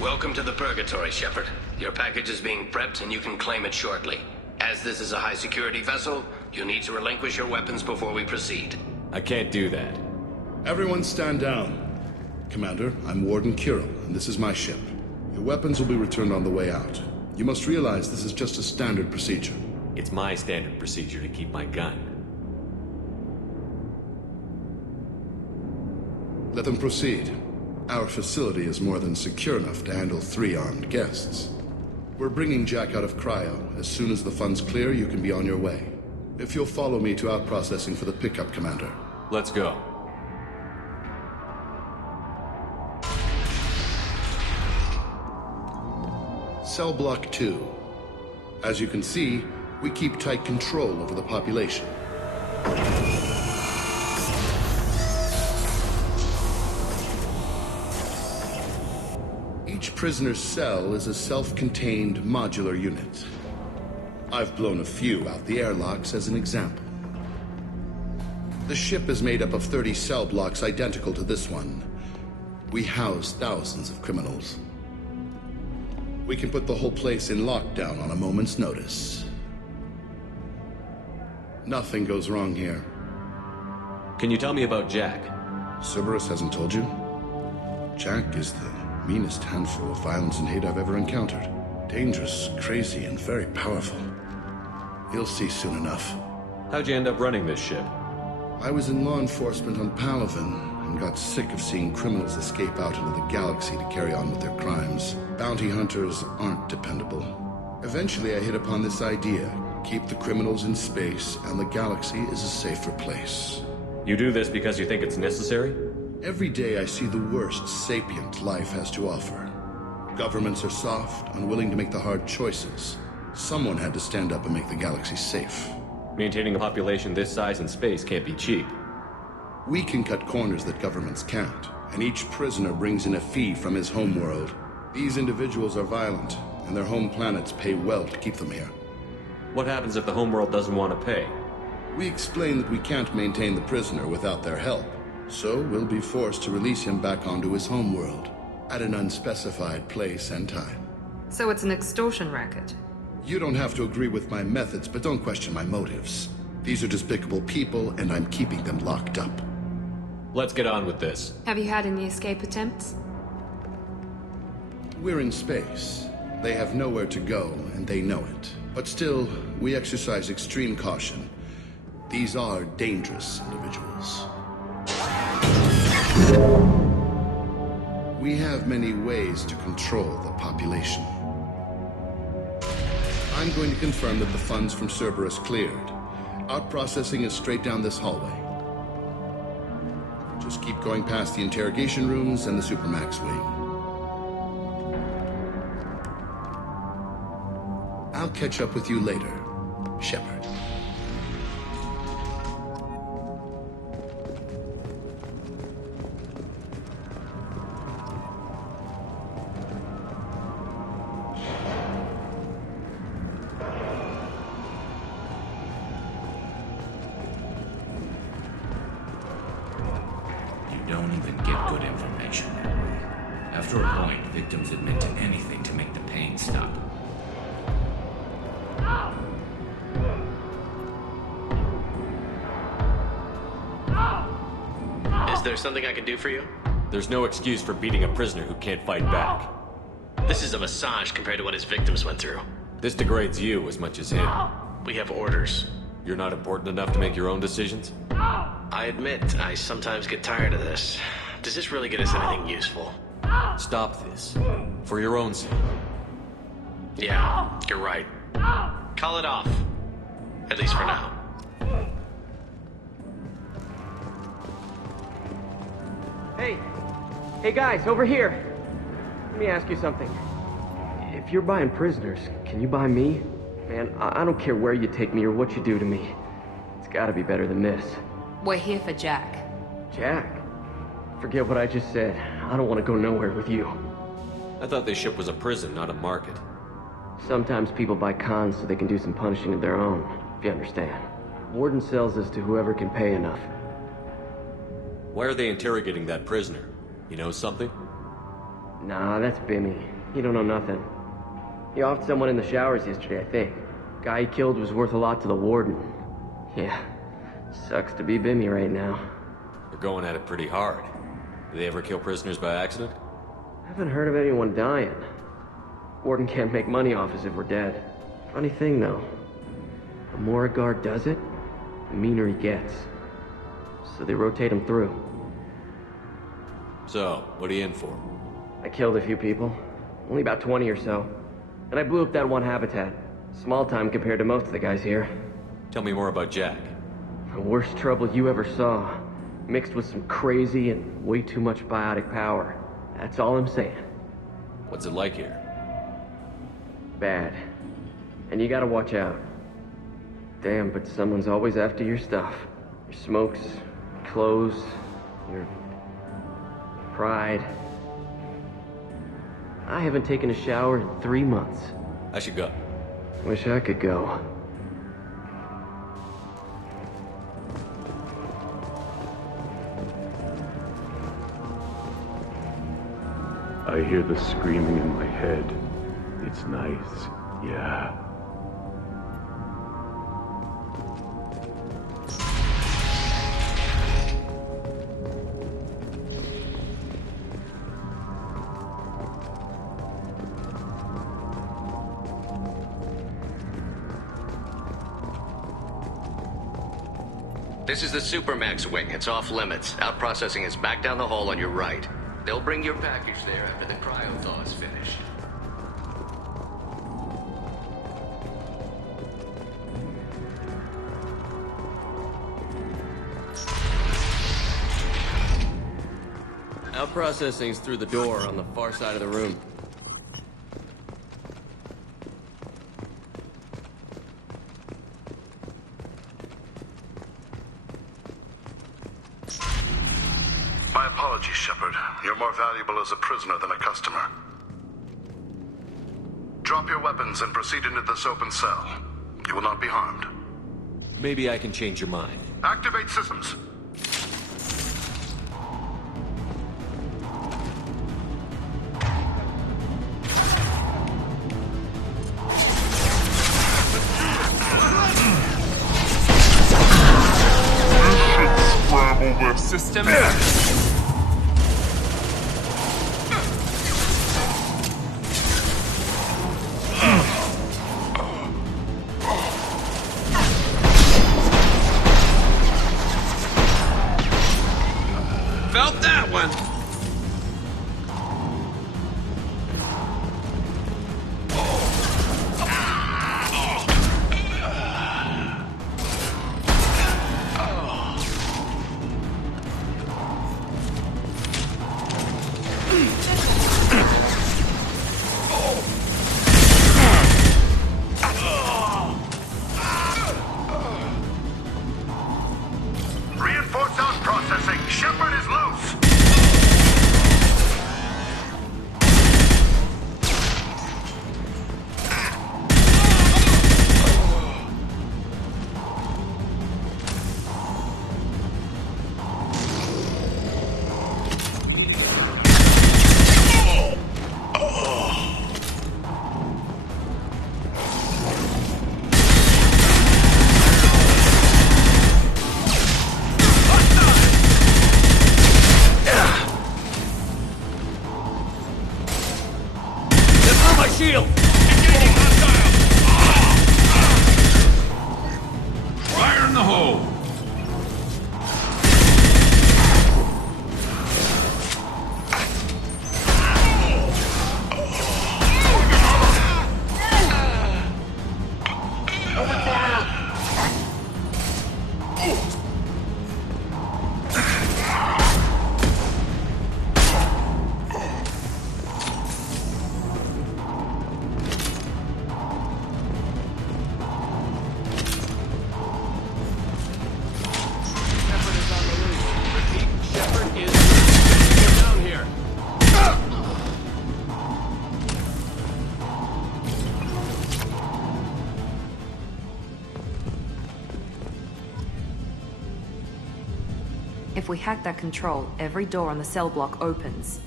Welcome to the Purgatory, Shepard. Your package is being prepped and you can claim it shortly. As this is a high-security vessel, you'll need to relinquish your weapons before we proceed. I can't do that. Everyone stand down. Commander, I'm Warden Kirill, and this is my ship. Your weapons will be returned on the way out. You must realize this is just a standard procedure. It's my standard procedure to keep my gun. Let them proceed. Our facility is more than secure enough to handle 3 armed guests. We're bringing Jack out of cryo. As soon as the funds clear, you can be on your way. If you'll follow me to out-processing for the pickup, Commander. Let's go. Cell Block 2. As you can see, we keep tight control over the population. Each prisoner's cell is a self-contained modular unit. I've blown a few out the airlocks as an example. The ship is made up of 30 cell blocks identical to this one. We house thousands of criminals. We can put the whole place in lockdown on a moment's notice. Nothing goes wrong here. Can you tell me about Jack? Cerberus hasn't told you? Jack is the meanest handful of violence and hate I've ever encountered. Dangerous, crazy, and very powerful. You'll see soon enough. How'd you end up running this ship? I was in law enforcement on Palaven and got sick of seeing criminals escape out into the galaxy to carry on with their crimes. Bounty hunters aren't dependable. Eventually I hit upon this idea. Keep the criminals in space and the galaxy is a safer place. You do this because you think it's necessary? Every day I see the worst sapient life has to offer. Governments are soft, unwilling to make the hard choices. Someone had to stand up and make the galaxy safe. Maintaining a population this size in space can't be cheap. We can cut corners that governments can't, and each prisoner brings in a fee from his homeworld. These individuals are violent, and their home planets pay well to keep them here. What happens if the homeworld doesn't want to pay? We explain that we can't maintain the prisoner without their help, so we'll be forced to release him back onto his homeworld, at an unspecified place and time. So it's an extortion racket? You don't have to agree with my methods, but don't question my motives. These are despicable people, and I'm keeping them locked up. Let's get on with this. Have you had any escape attempts? We're in space. They have nowhere to go, and they know it. But still, we exercise extreme caution. These are dangerous individuals. We have many ways to control the population. I'm going to confirm that the funds from Cerberus cleared. Out-processing is straight down this hallway. Just keep going past the interrogation rooms and the Supermax wing. I'll catch up with you later, Shepard. Don't even get good information that way. After a point, victims admit to anything to make the pain stop. Is there something I can do for you? There's no excuse for beating a prisoner who can't fight back. This is a massage compared to what his victims went through. This degrades you as much as him. We have orders. You're not important enough to make your own decisions? I admit, I sometimes get tired of this. Does this really get us anything useful? Stop this. For your own sake. Yeah, you're right. Call it off. At least for now. Hey guys, over here. Let me ask you something. If you're buying prisoners, can you buy me? Man, I don't care where you take me or what you do to me. It's gotta be better than this. We're here for Jack. Jack? Forget what I just said. I don't want to go nowhere with you. I thought this ship was a prison, not a market. Sometimes people buy cons so they can do some punishing of their own, if you understand. Warden sells this to whoever can pay enough. Why are they interrogating that prisoner? You know something? Nah, that's Bimmy. He don't know nothing. He offed someone in the showers yesterday, I think. Guy he killed was worth a lot to the warden. Yeah, sucks to be Bimmy right now. They're going at it pretty hard. Do they ever kill prisoners by accident? Haven't heard of anyone dying. Warden can't make money off us if we're dead. Funny thing, though. The more a guard does it, the meaner he gets. So they rotate him through. So, what are you in for? I killed a few people. Only about 20 or so. And I blew up that one habitat. Small time compared to most of the guys here. Tell me more about Jack. The worst trouble you ever saw. Mixed with some crazy and way too much biotic power. That's all I'm saying. What's it like here? Bad. And you gotta watch out. Damn, but someone's always after your stuff. Your smokes, clothes, your pride. I haven't taken a shower in 3 months. I should go. Wish I could go. I hear the screaming in my head. It's nice, yeah. This is the Supermax wing. It's off limits. Out processing is back down the hall on your right. They'll bring your package there after the cryo-thaw is finished. Out processing's through the door on the far side of the room. My apologies, Shepard. You're more valuable as a prisoner than a customer. Drop your weapons and proceed into this open cell. You will not be harmed. Maybe I can change your mind. Activate systems. System. Felt that one. Reinforce out processing. Shepard is loose. Shield! Fire in the hole! If we hack that control, every door on the cell block opens.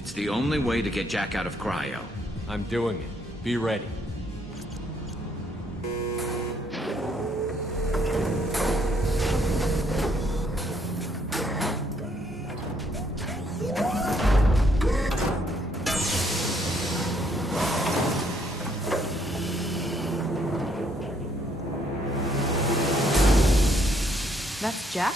It's the only way to get Jack out of cryo. I'm doing it. Be ready. That's Jack?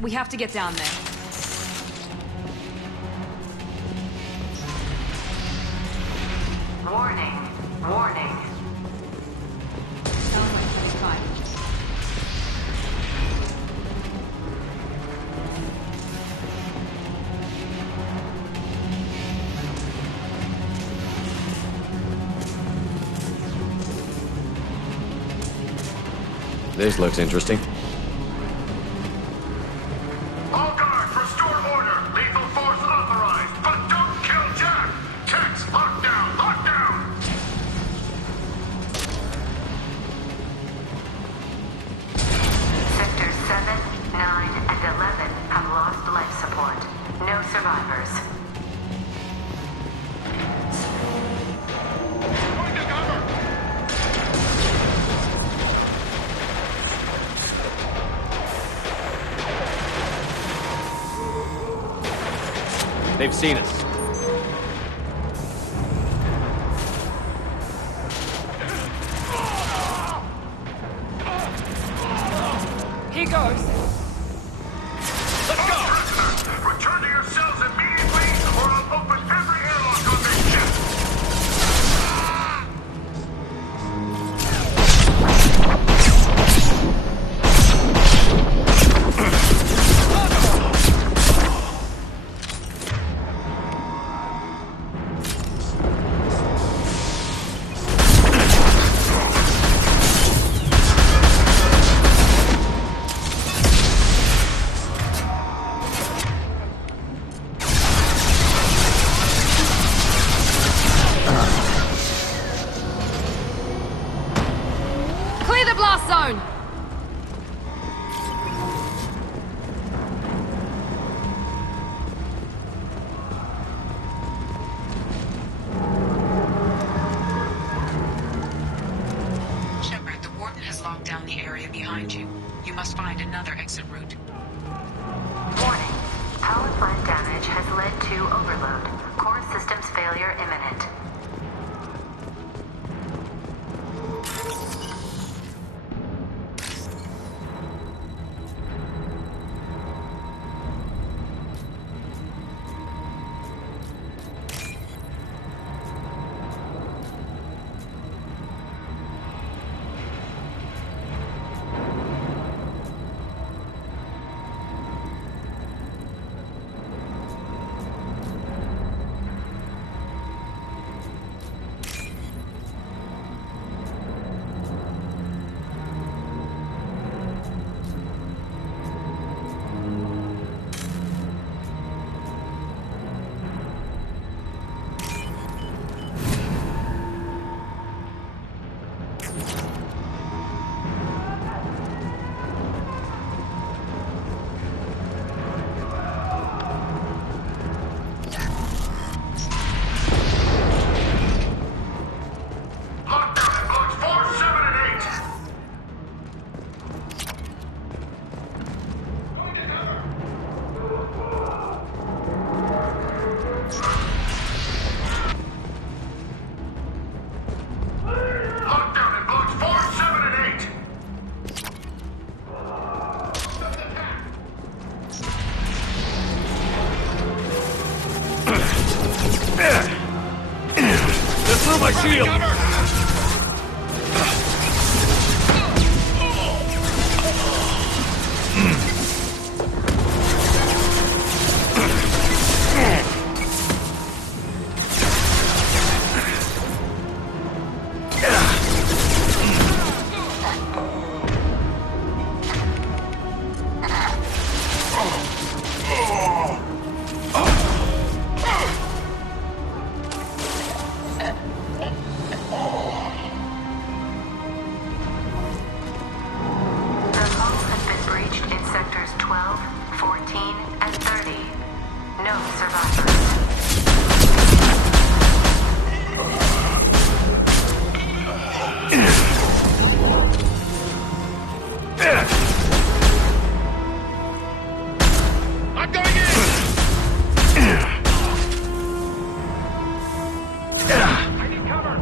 We have to get down there. Warning. Warning. It's fine. This looks interesting. All guards, restore order. Lethal force authorized, but don't kill Jack. Tex, lock down, lock down. Sectors 7, 9, and 11 have lost life support. No survivors. Going to cover. They've seen us. Here goes. Let's go. Return to your cells immediately, or I'll open every airlock on this ship. Clear the blast zone! Shepard, the Warden has locked down the area behind you. You must find another exit route. Warning. Power plant damage has led to overload. Core systems failure imminent. I'm going in! I need cover!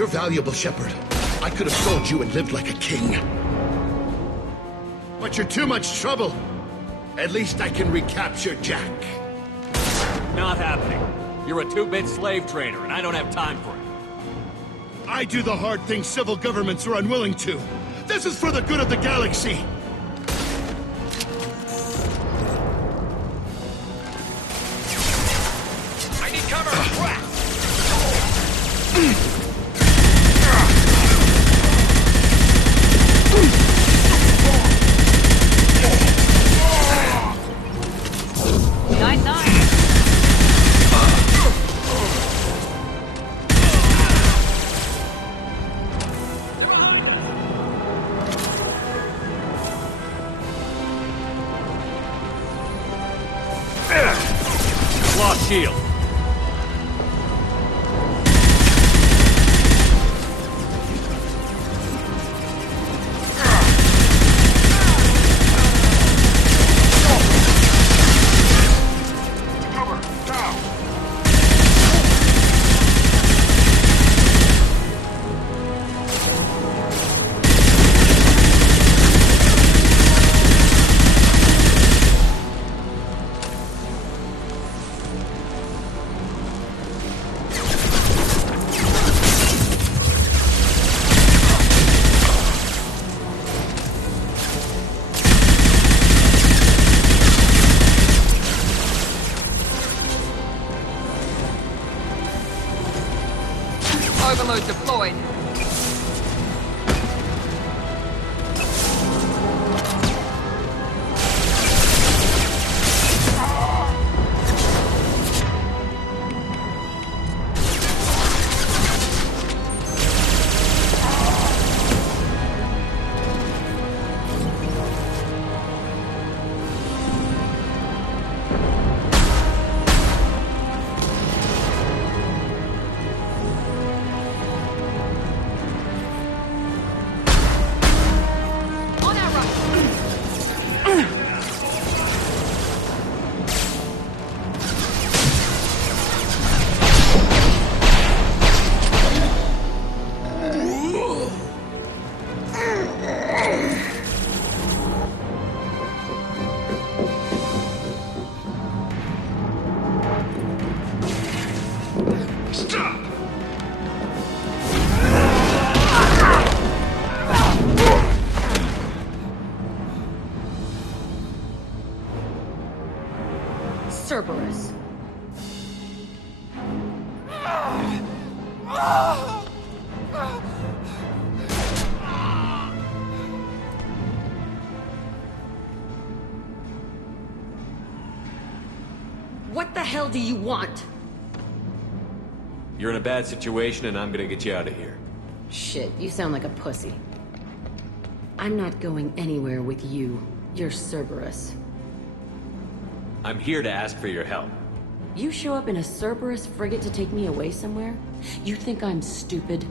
You're valuable, Shepard. I could have sold you and lived like a king. But you're too much trouble. At least I can recapture Jack. Not happening. You're a two-bit slave trader, and I don't have time for it. I do the hard things civil governments are unwilling to. This is for the good of the galaxy. I need cover! Lost shield. Payload deployed. Cerberus. What the hell do you want? You're in a bad situation, and I'm gonna get you out of here. Shit, you sound like a pussy. I'm not going anywhere with you. You're Cerberus. I'm here to ask for your help. You show up in a Cerberus frigate to take me away somewhere? You think I'm stupid?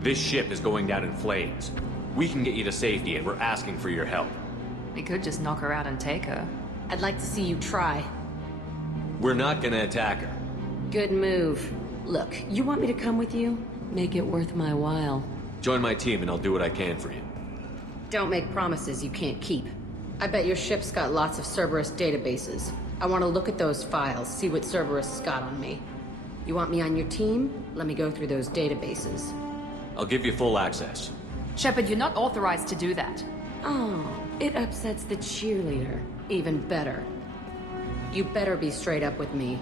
This ship is going down in flames. We can get you to safety, and we're asking for your help. We could just knock her out and take her. I'd like to see you try. We're not gonna attack her. Good move. Look, you want me to come with you? Make it worth my while. Join my team, and I'll do what I can for you. Don't make promises you can't keep. I bet your ship's got lots of Cerberus databases. I want to look at those files, see what Cerberus has got on me. You want me on your team? Let me go through those databases. I'll give you full access. Shepard, you're not authorized to do that. Oh, it upsets the cheerleader. Even better. You better be straight up with me.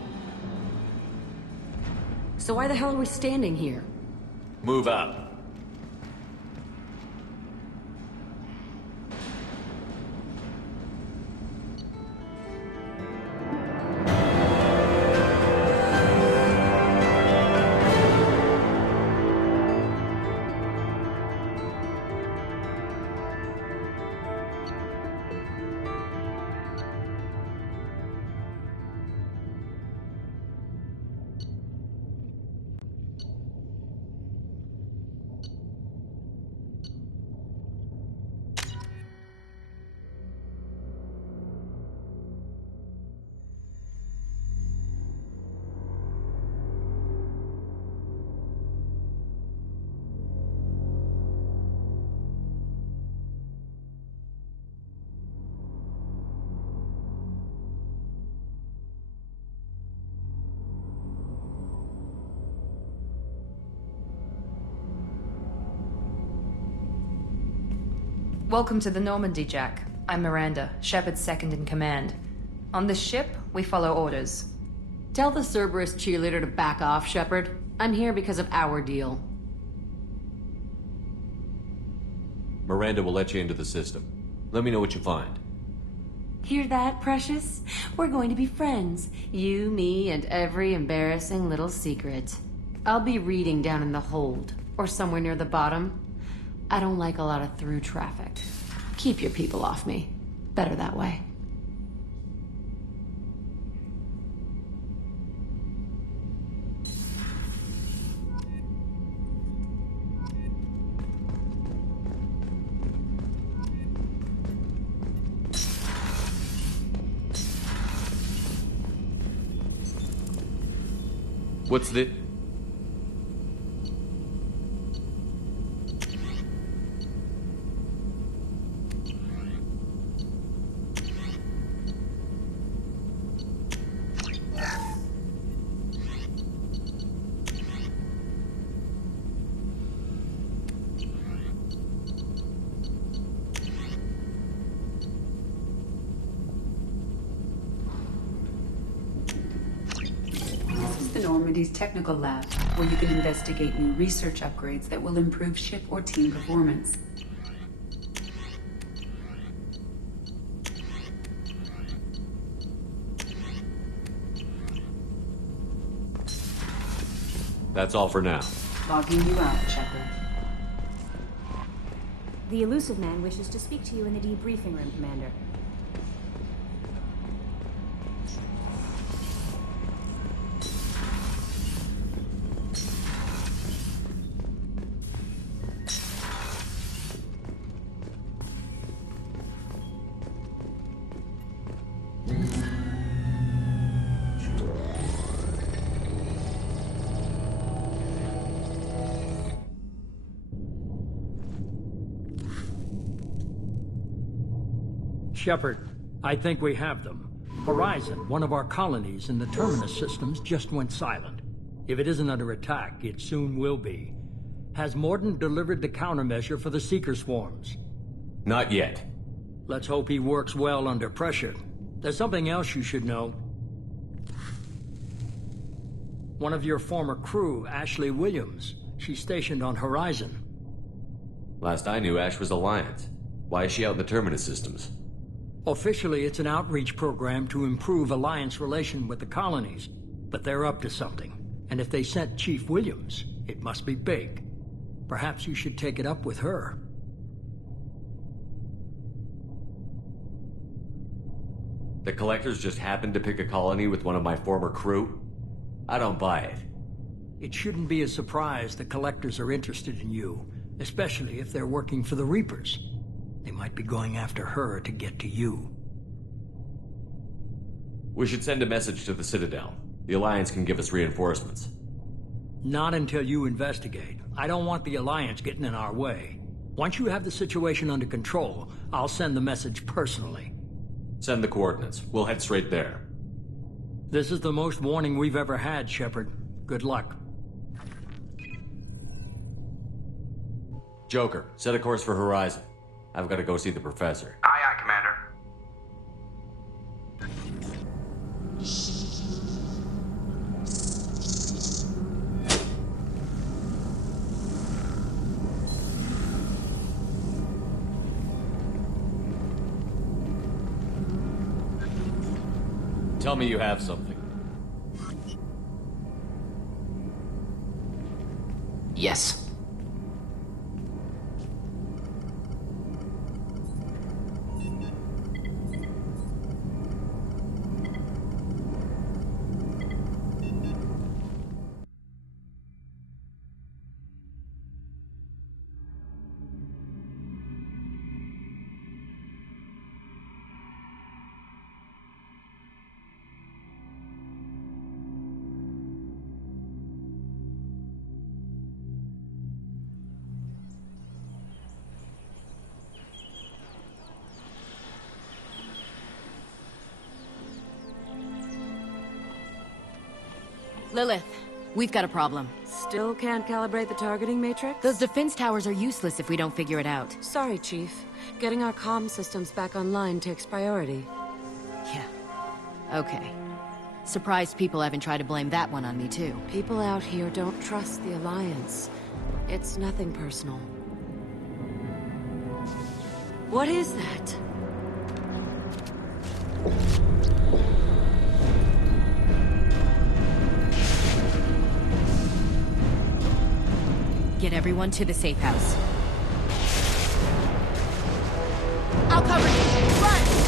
So why the hell are we standing here? Move up. Welcome to the Normandy, Jack. I'm Miranda, Shepard's second in command. On this ship, we follow orders. Tell the Cerberus cheerleader to back off, Shepard. I'm here because of our deal. Miranda will let you into the system. Let me know what you find. Hear that, Precious? We're going to be friends. You, me, and every embarrassing little secret. I'll be reading down in the hold, or somewhere near the bottom. I don't like a lot of through traffic. Keep your people off me. Better that way. What's the... Normandy's technical lab. where you can investigate new research upgrades that will improve ship or team performance. That's all for now. Logging you out, Shepard. The elusive man wishes to speak to you in the debriefing room, Commander. Shepard, I think we have them. Horizon, one of our colonies in the Terminus systems, just went silent. If it isn't under attack, it soon will be. Has Mordin delivered the countermeasure for the Seeker swarms? Not yet. Let's hope he works well under pressure. There's something else you should know. One of your former crew, Ashley Williams, she's stationed on Horizon. Last I knew, Ash was Alliance. Why is she out in the Terminus systems? Officially, it's an outreach program to improve Alliance relation with the colonies, but they're up to something. And if they sent Chief Williams, it must be big. Perhaps you should take it up with her. The Collectors just happened to pick a colony with one of my former crew? I don't buy it. It shouldn't be a surprise the Collectors are interested in you, especially if they're working for the Reapers. They might be going after her to get to you. We should send a message to the Citadel. The Alliance can give us reinforcements. Not until you investigate. I don't want the Alliance getting in our way. Once you have the situation under control, I'll send the message personally. Send the coordinates. We'll head straight there. This is the most warning we've ever had, Shepard. Good luck. Joker, set a course for Horizon. I've got to go see the Professor. Aye, aye, Commander. Tell me you have something. Yes. Lilith, we've got a problem. Still can't calibrate the targeting matrix? Those defense towers are useless if we don't figure it out. Sorry, Chief. Getting our comm systems back online takes priority. Yeah. Okay. Surprised people haven't tried to blame that one on me, too. People out here don't trust the Alliance. It's nothing personal. What is that? Get everyone to the safe house. I'll cover you! Run!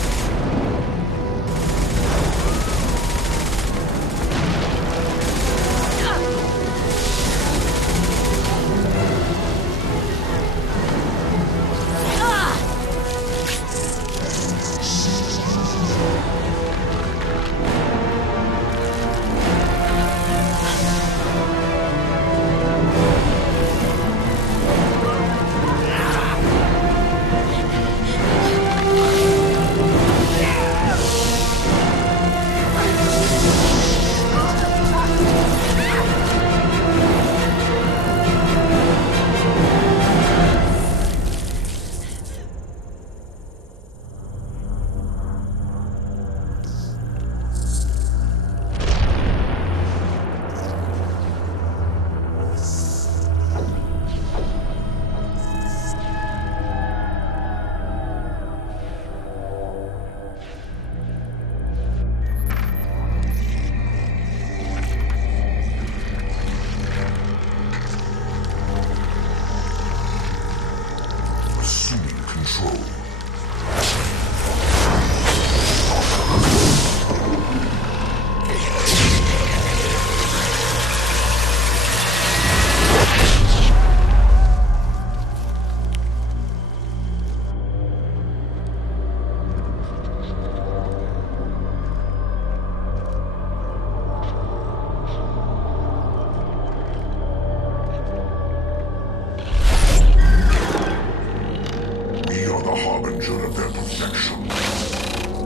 protection.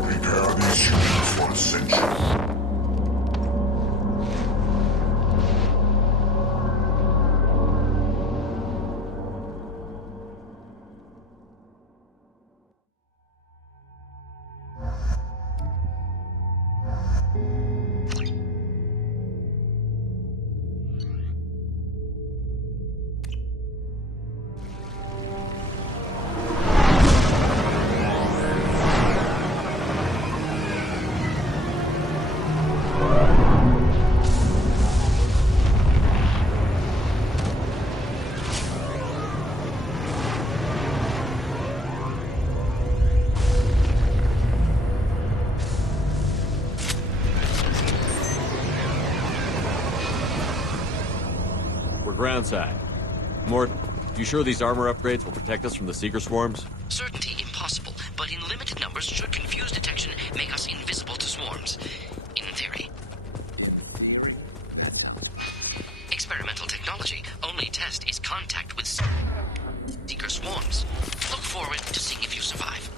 Prepare these humans for ascension. Groundside. Mort, you sure these armor upgrades will protect us from the Seeker swarms? Certainty impossible, but in limited numbers should confuse detection, make us invisible to swarms. In theory. Experimental technology. Only test is contact with Seeker swarms. Look forward to seeing if you survive.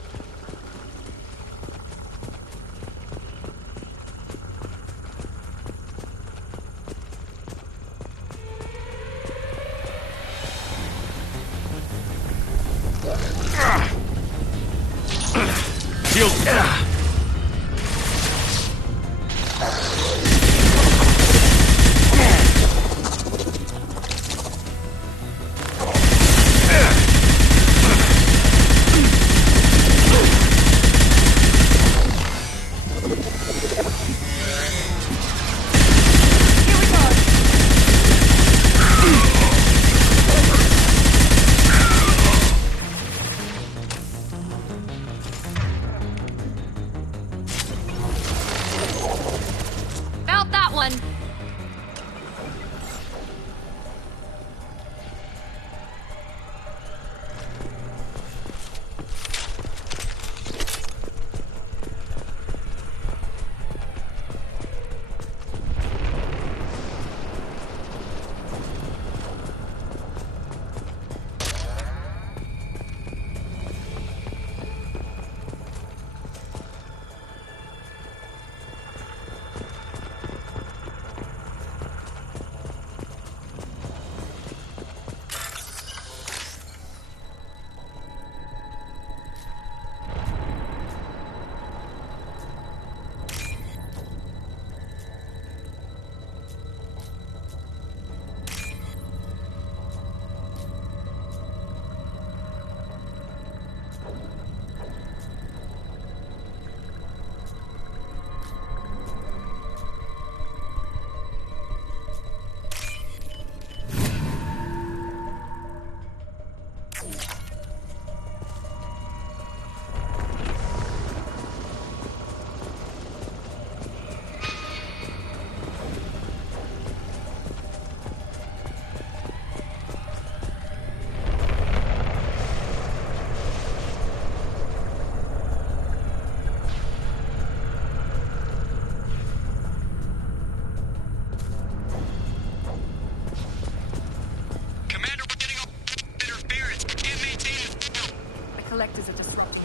Collectors are disrupting.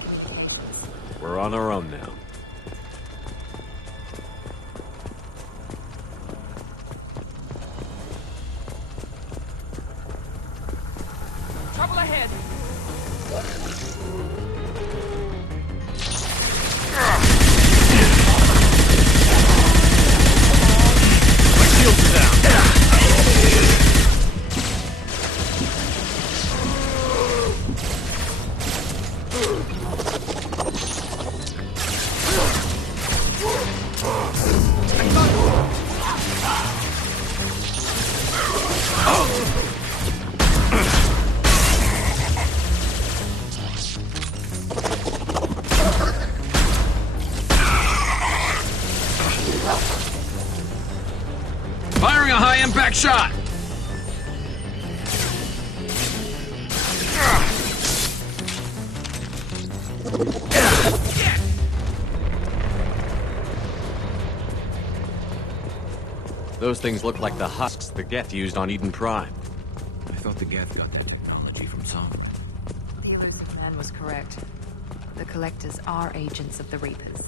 We're on our own now. Trouble ahead. My shields are down. Firing a high-impact shot! Those things look like the husks the Geth used on Eden Prime. I thought the Geth got that technology from some. The elusive man was correct. The Collectors are agents of the Reapers.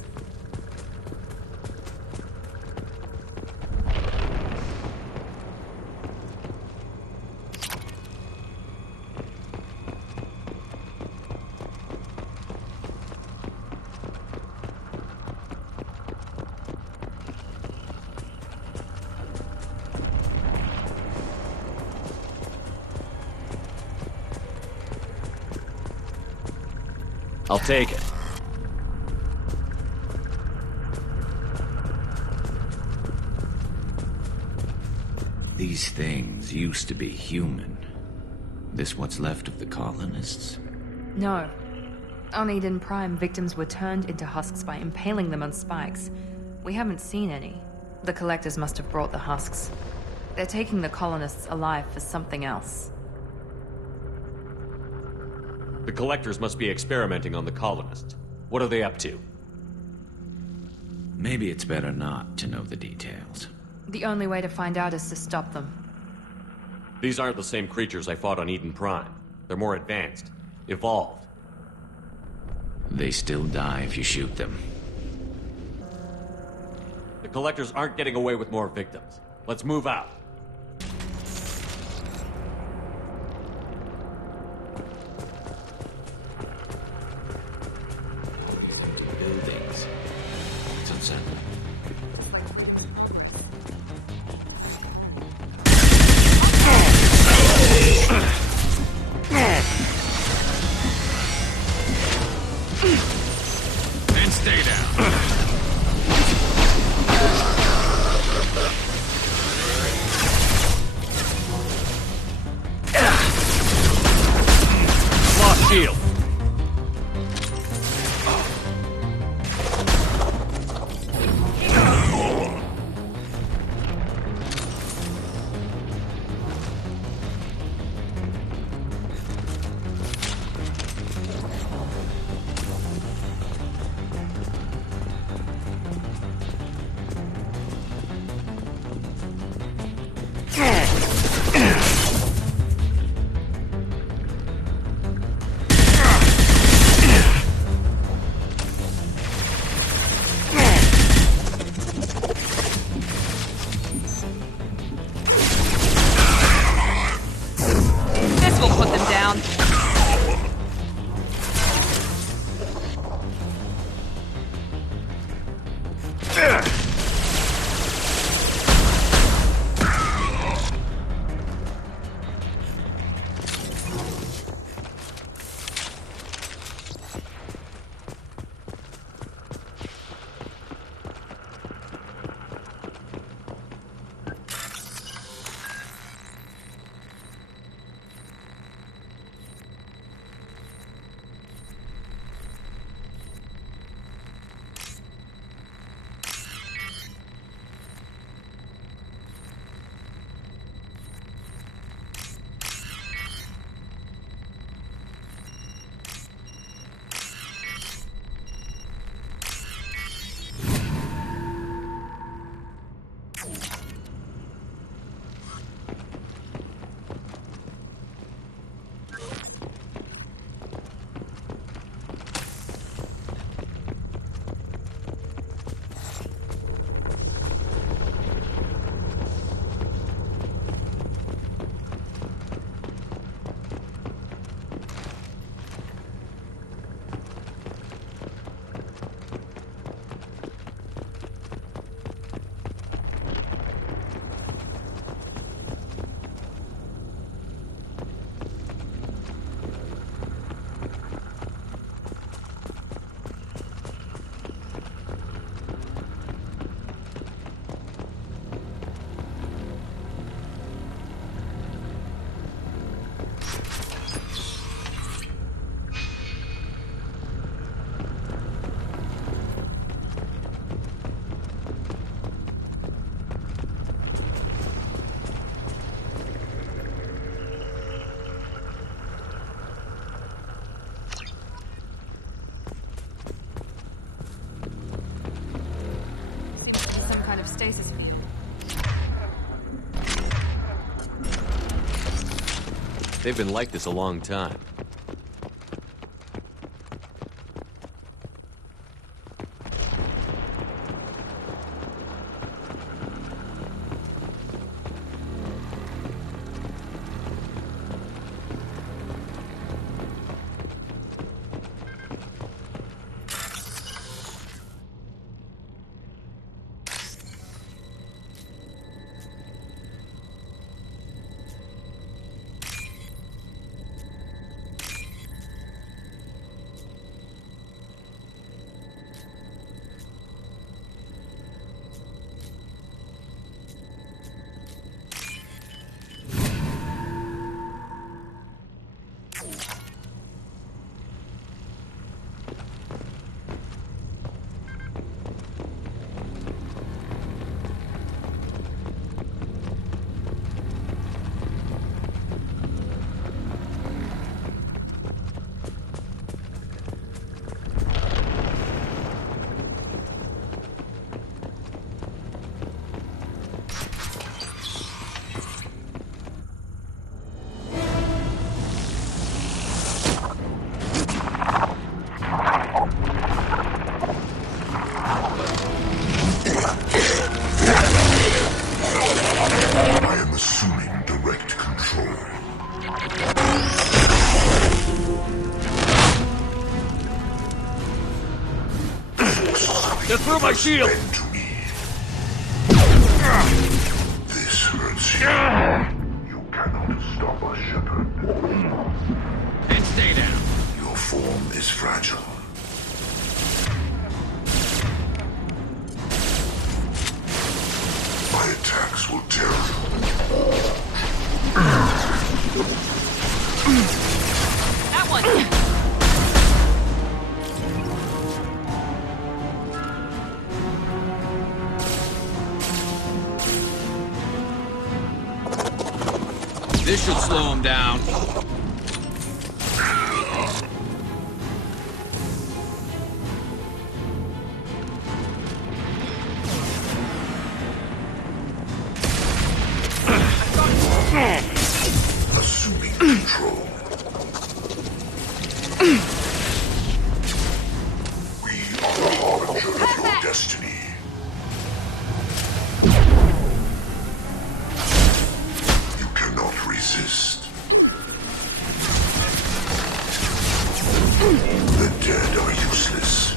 I'll take it. These things used to be human. This what's left of the colonists? No. On Eden Prime, victims were turned into husks by impaling them on spikes. We haven't seen any. The Collectors must have brought the husks. They're taking the colonists alive for something else. The Collectors must be experimenting on the colonists. What are they up to? Maybe it's better not to know the details. The only way to find out is to stop them. These aren't the same creatures I fought on Eden Prime. They're more advanced. Evolved. They still die if you shoot them. The Collectors aren't getting away with more victims. Let's move out. Buildings. It's unsettling. And stay down. Lost shield. Stasis. They've been like this a long time. They're through my shield! This hurts you. You cannot stop us, Shepard. And stay down. Your form is fragile. My attacks will tear you. That one! This should slow him down. Assuming control. We are the harbinger of your destiny. You cannot resist. The dead are useless.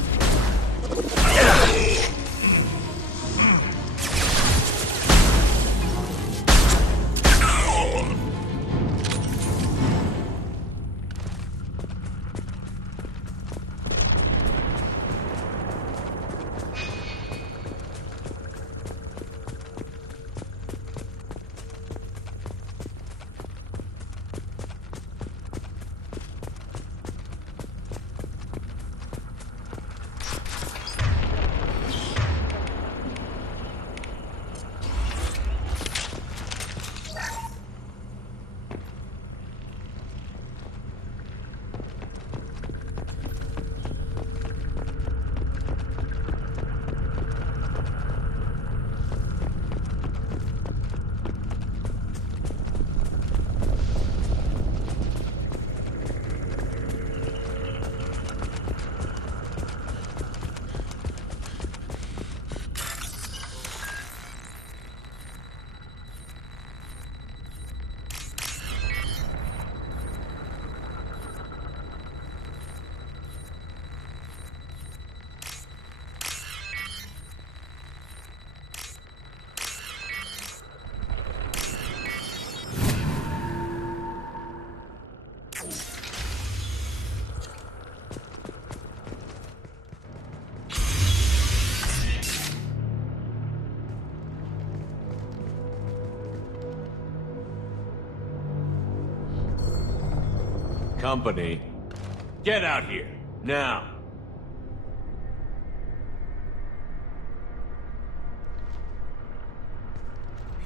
Company, get out here, now.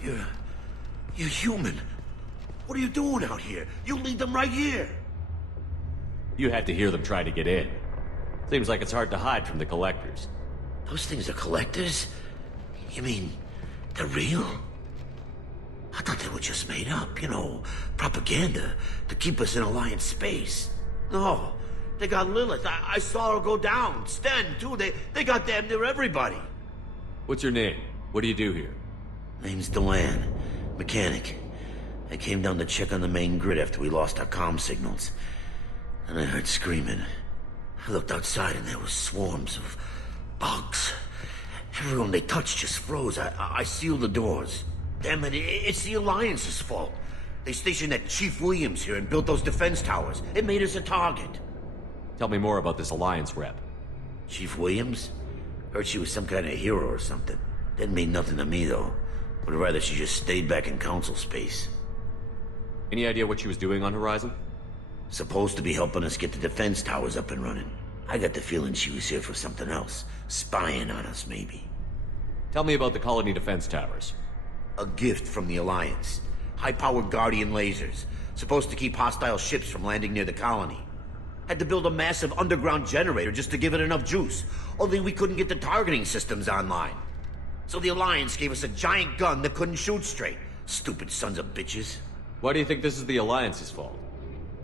You're human. What are you doing out here? You lead them right here. You had to hear them try to get in. Seems like it's hard to hide from the collectors. Those things are collectors? You mean, they're real? I thought they were just made up, you know, propaganda to keep us in Alliance space. No, they got Lilith. I saw her go down. Sten, too. They got damn near everybody. What's your name? What do you do here? Name's Delan. Mechanic. I came down to check on the main grid after we lost our comm signals. And I heard screaming. I looked outside and there was swarms of bugs. Everyone they touched just froze. I sealed the doors. Damn it, it's the Alliance's fault. They stationed that Chief Williams here and built those defense towers. It made us a target. Tell me more about this Alliance rep. Chief Williams? Heard she was some kind of hero or something. Didn't mean nothing to me, though. Would rather she just stayed back in Council space. Any idea what she was doing on Horizon? Supposed to be helping us get the defense towers up and running. I got the feeling she was here for something else. Spying on us, maybe. Tell me about the colony defense towers. A gift from the Alliance. High-powered Guardian lasers. Supposed to keep hostile ships from landing near the colony. Had to build a massive underground generator just to give it enough juice. Only we couldn't get the targeting systems online. So the Alliance gave us a giant gun that couldn't shoot straight. Stupid sons of bitches. Why do you think this is the Alliance's fault?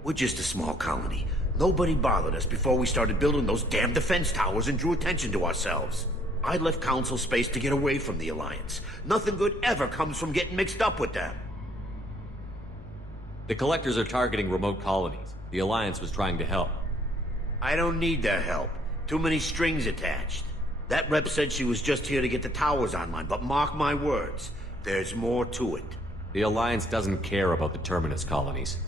We're just a small colony. Nobody bothered us before we started building those damn defense towers and drew attention to ourselves. I left Council space to get away from the Alliance. Nothing good ever comes from getting mixed up with them. The Collectors are targeting remote colonies. The Alliance was trying to help. I don't need their help. Too many strings attached. That rep said she was just here to get the towers online, but mark my words, there's more to it. The Alliance doesn't care about the Terminus colonies.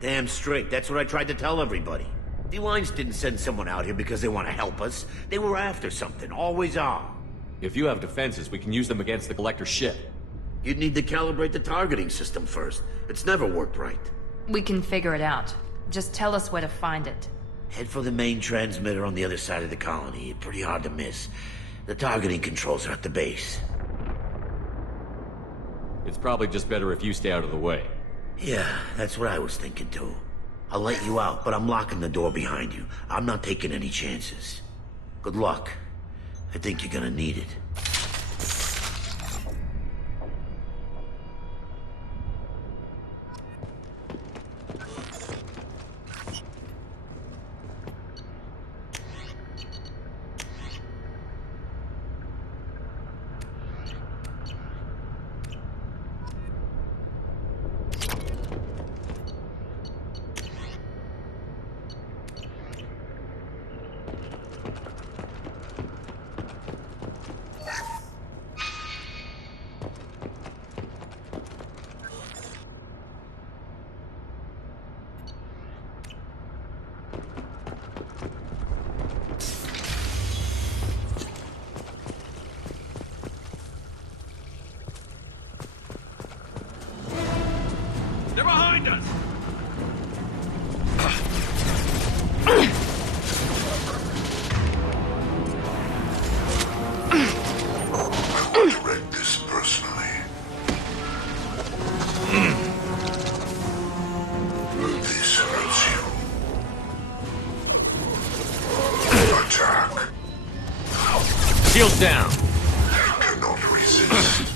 Damn straight, that's what I tried to tell everybody. The Alliance didn't send someone out here because they want to help us. They were after something, always are. If you have defenses, we can use them against the Collector's ship. You'd need to calibrate the targeting system first. It's never worked right. We can figure it out. Just tell us where to find it. Head for the main transmitter on the other side of the colony. Pretty hard to miss. The targeting controls are at the base. It's probably just better if you stay out of the way. Yeah, that's what I was thinking too. I'll let you out, but I'm locking the door behind you. I'm not taking any chances. Good luck. I think you're gonna need it. They're behind us! I want to wreck this personally. This hurts you. Attack. Shields down! You cannot resist.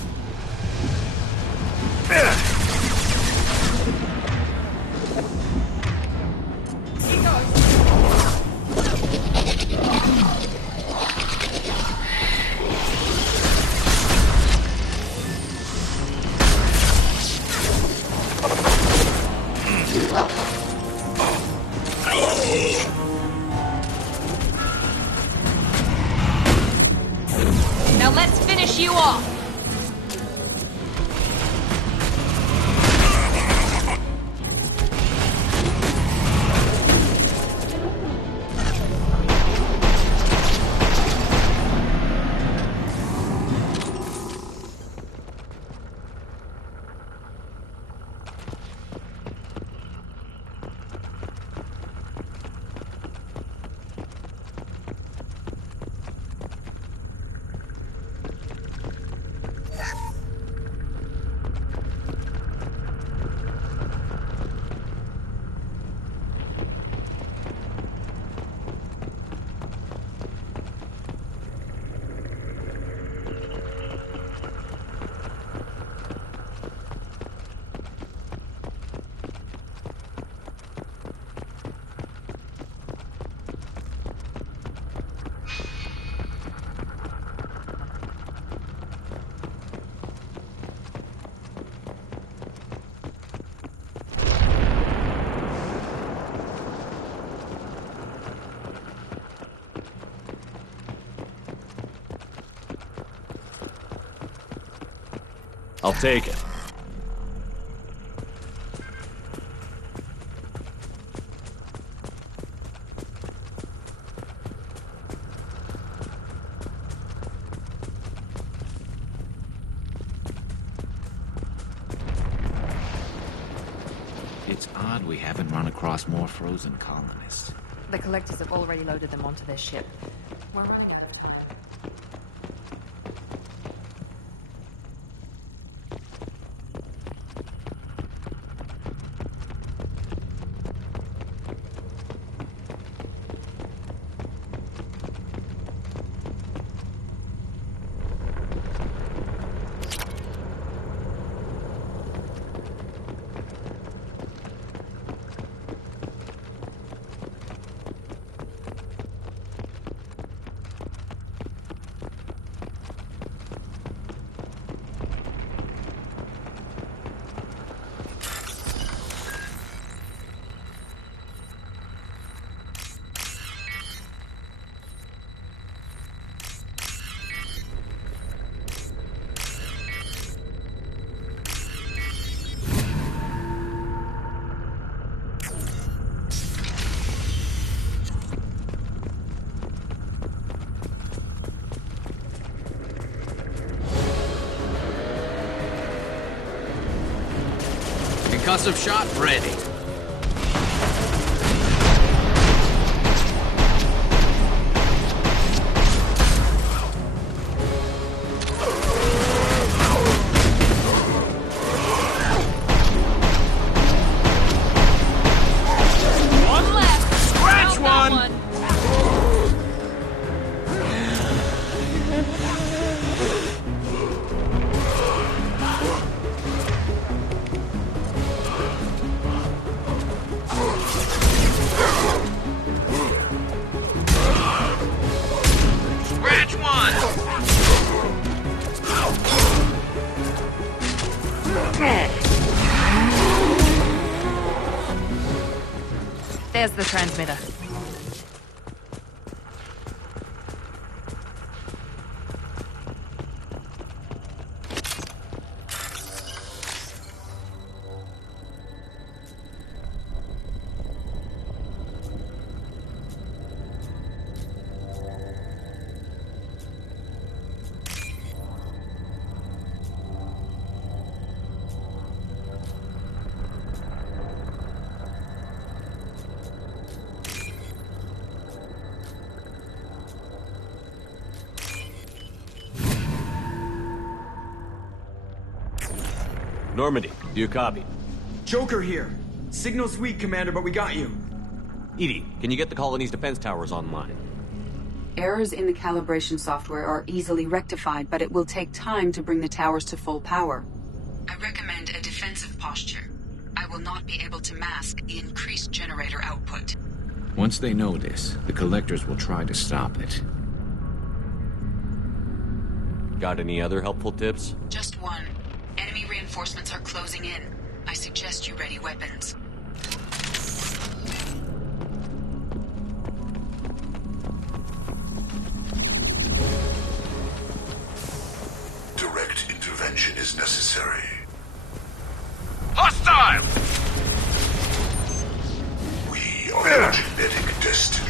Now let's finish you off! I'll take it. It's odd we haven't run across more frozen colonists. The Collectors have already loaded them onto their ship. We're running out of time. Concussive shot ready. One left. Scratch one. Scratch one. There's the transmitter. Normandy, do you copy? Joker here. Signal's weak, Commander, but we got you. Edie, can you get the colony's defense towers online? Errors in the calibration software are easily rectified, but it will take time to bring the towers to full power. I recommend a defensive posture. I will not be able to mask the increased generator output. Once they know this, the collectors will try to stop it. Got any other helpful tips? Just one. Enemy reinforcements are closing in. I suggest you ready weapons. Direct intervention is necessary. Hostile! We are genetic destiny.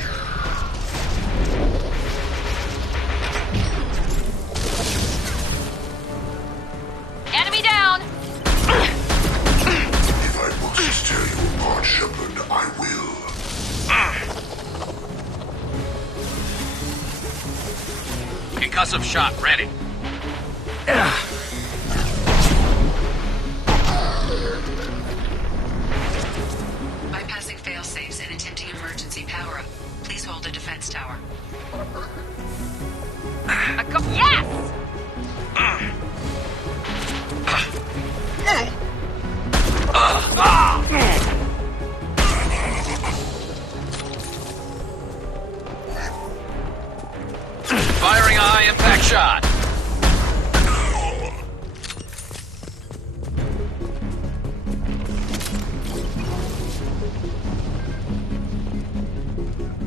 Enemy down! If I must tear you apart, Shepard, I will. Concussive shot ready. Bypassing failsafes and attempting emergency power-up. Please hold a defense tower. Yes! Firing a high-impact shot.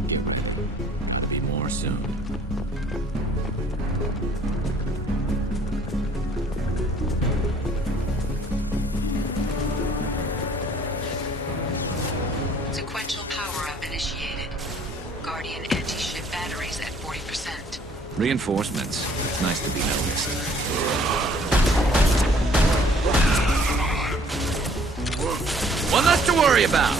Get ready. There'll be more soon. Sequential power-up initiated. Guardian anti-ship batteries at 40%. Reinforcements. It's nice to be noticed. One less to worry about.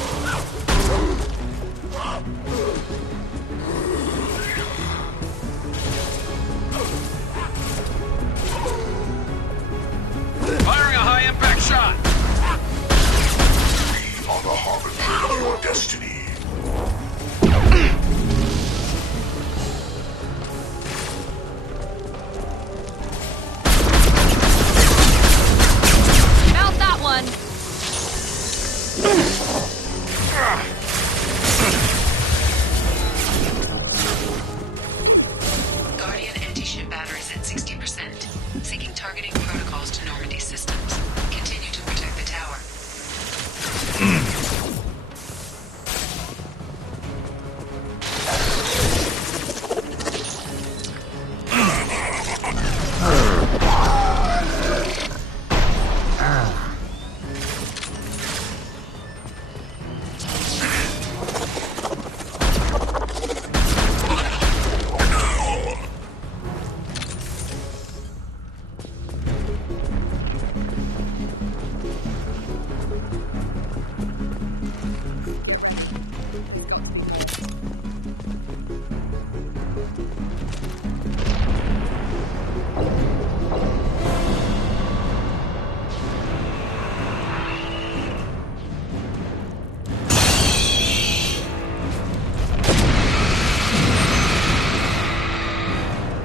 Firing a high-impact shot. We are the harbinger of your destiny. Mount that one!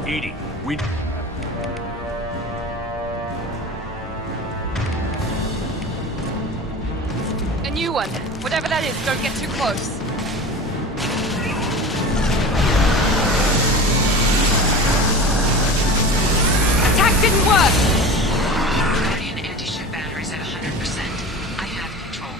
EDI, we... A new one. Whatever that is, don't get too close. Attack didn't work! Guardian anti-ship batteries at 100%. I have control.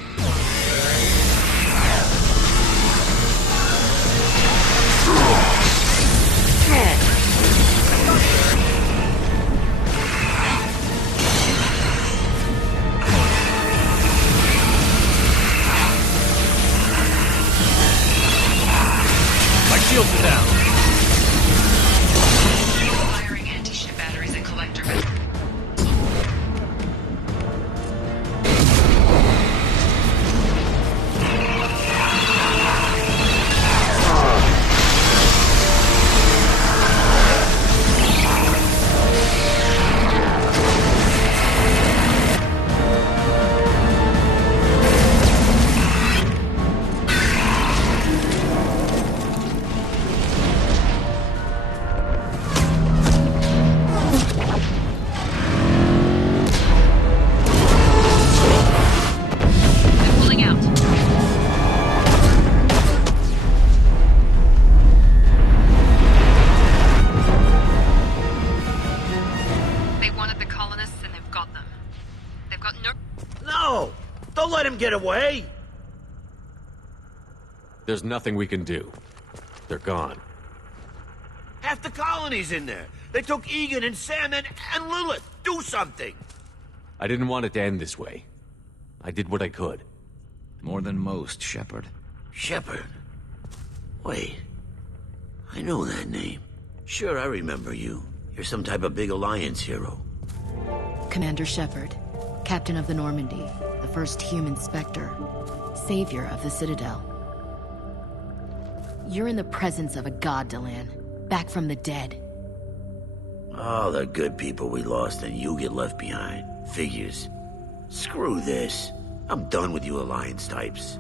My shields are down. Firing anti-ship batteries at collector. Get away! There's nothing we can do. They're gone. Half the colony's in there. They took Egan and Sam and Lilith. Do something! I didn't want it to end this way. I did what I could. More than most, Shepard. Shepard? Wait. I know that name. Sure, I remember you. You're some type of big Alliance hero. Commander Shepard, Captain of the Normandy, the first human Spectre, savior of the Citadel. You're in the presence of a god, Delan, back from the dead. All the good people we lost and you get left behind. Figures. Screw this. I'm done with you Alliance types.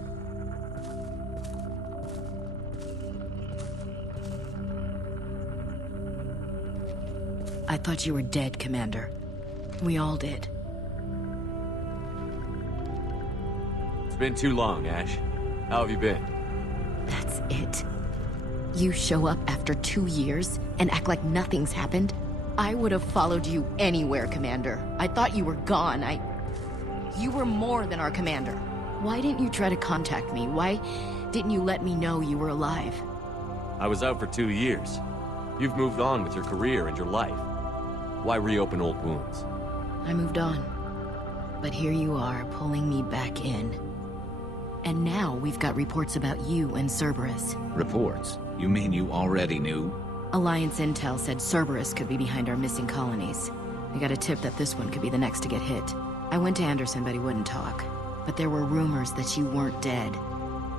I thought you were dead, Commander. We all did. It's been too long, Ash. How have you been? That's it. You show up after 2 years and act like nothing's happened? I would have followed you anywhere, Commander. I thought you were gone. You were more than our commander. Why didn't you try to contact me? Why didn't you let me know you were alive? I was out for 2 years. You've moved on with your career and your life. Why reopen old wounds? I moved on. But here you are, pulling me back in. And now we've got reports about you and Cerberus. Reports? You mean you already knew? Alliance intel said Cerberus could be behind our missing colonies. I got a tip that this one could be the next to get hit. I went to Anderson, but he wouldn't talk. But there were rumors that you weren't dead.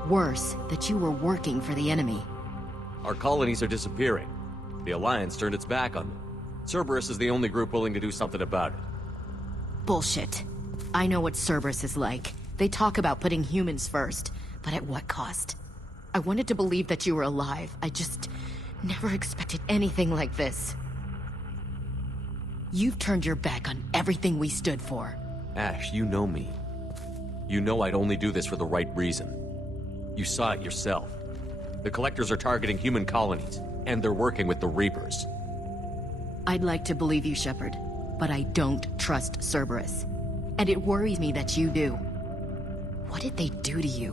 Worse, that you were working for the enemy. Our colonies are disappearing. The Alliance turned its back on them. Cerberus is the only group willing to do something about it. Bullshit. I know what Cerberus is like. They talk about putting humans first, but at what cost? I wanted to believe that you were alive. I just never expected anything like this. You've turned your back on everything we stood for. Ash, you know me. You know I'd only do this for the right reason. You saw it yourself. The Collectors are targeting human colonies, and they're working with the Reapers. I'd like to believe you, Shepard, but I don't trust Cerberus. And it worries me that you do. What did they do to you?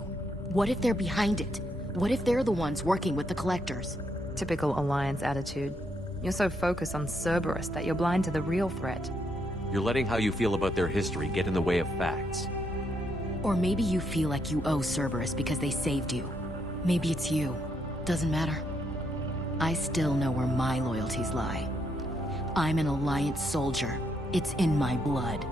What if they're behind it? What if they're the ones working with the Collectors? Typical Alliance attitude. You're so focused on Cerberus that you're blind to the real threat. You're letting how you feel about their history get in the way of facts. Or maybe you feel like you owe Cerberus because they saved you. Maybe it's you. Doesn't matter. I still know where my loyalties lie. I'm an Alliance soldier. It's in my blood.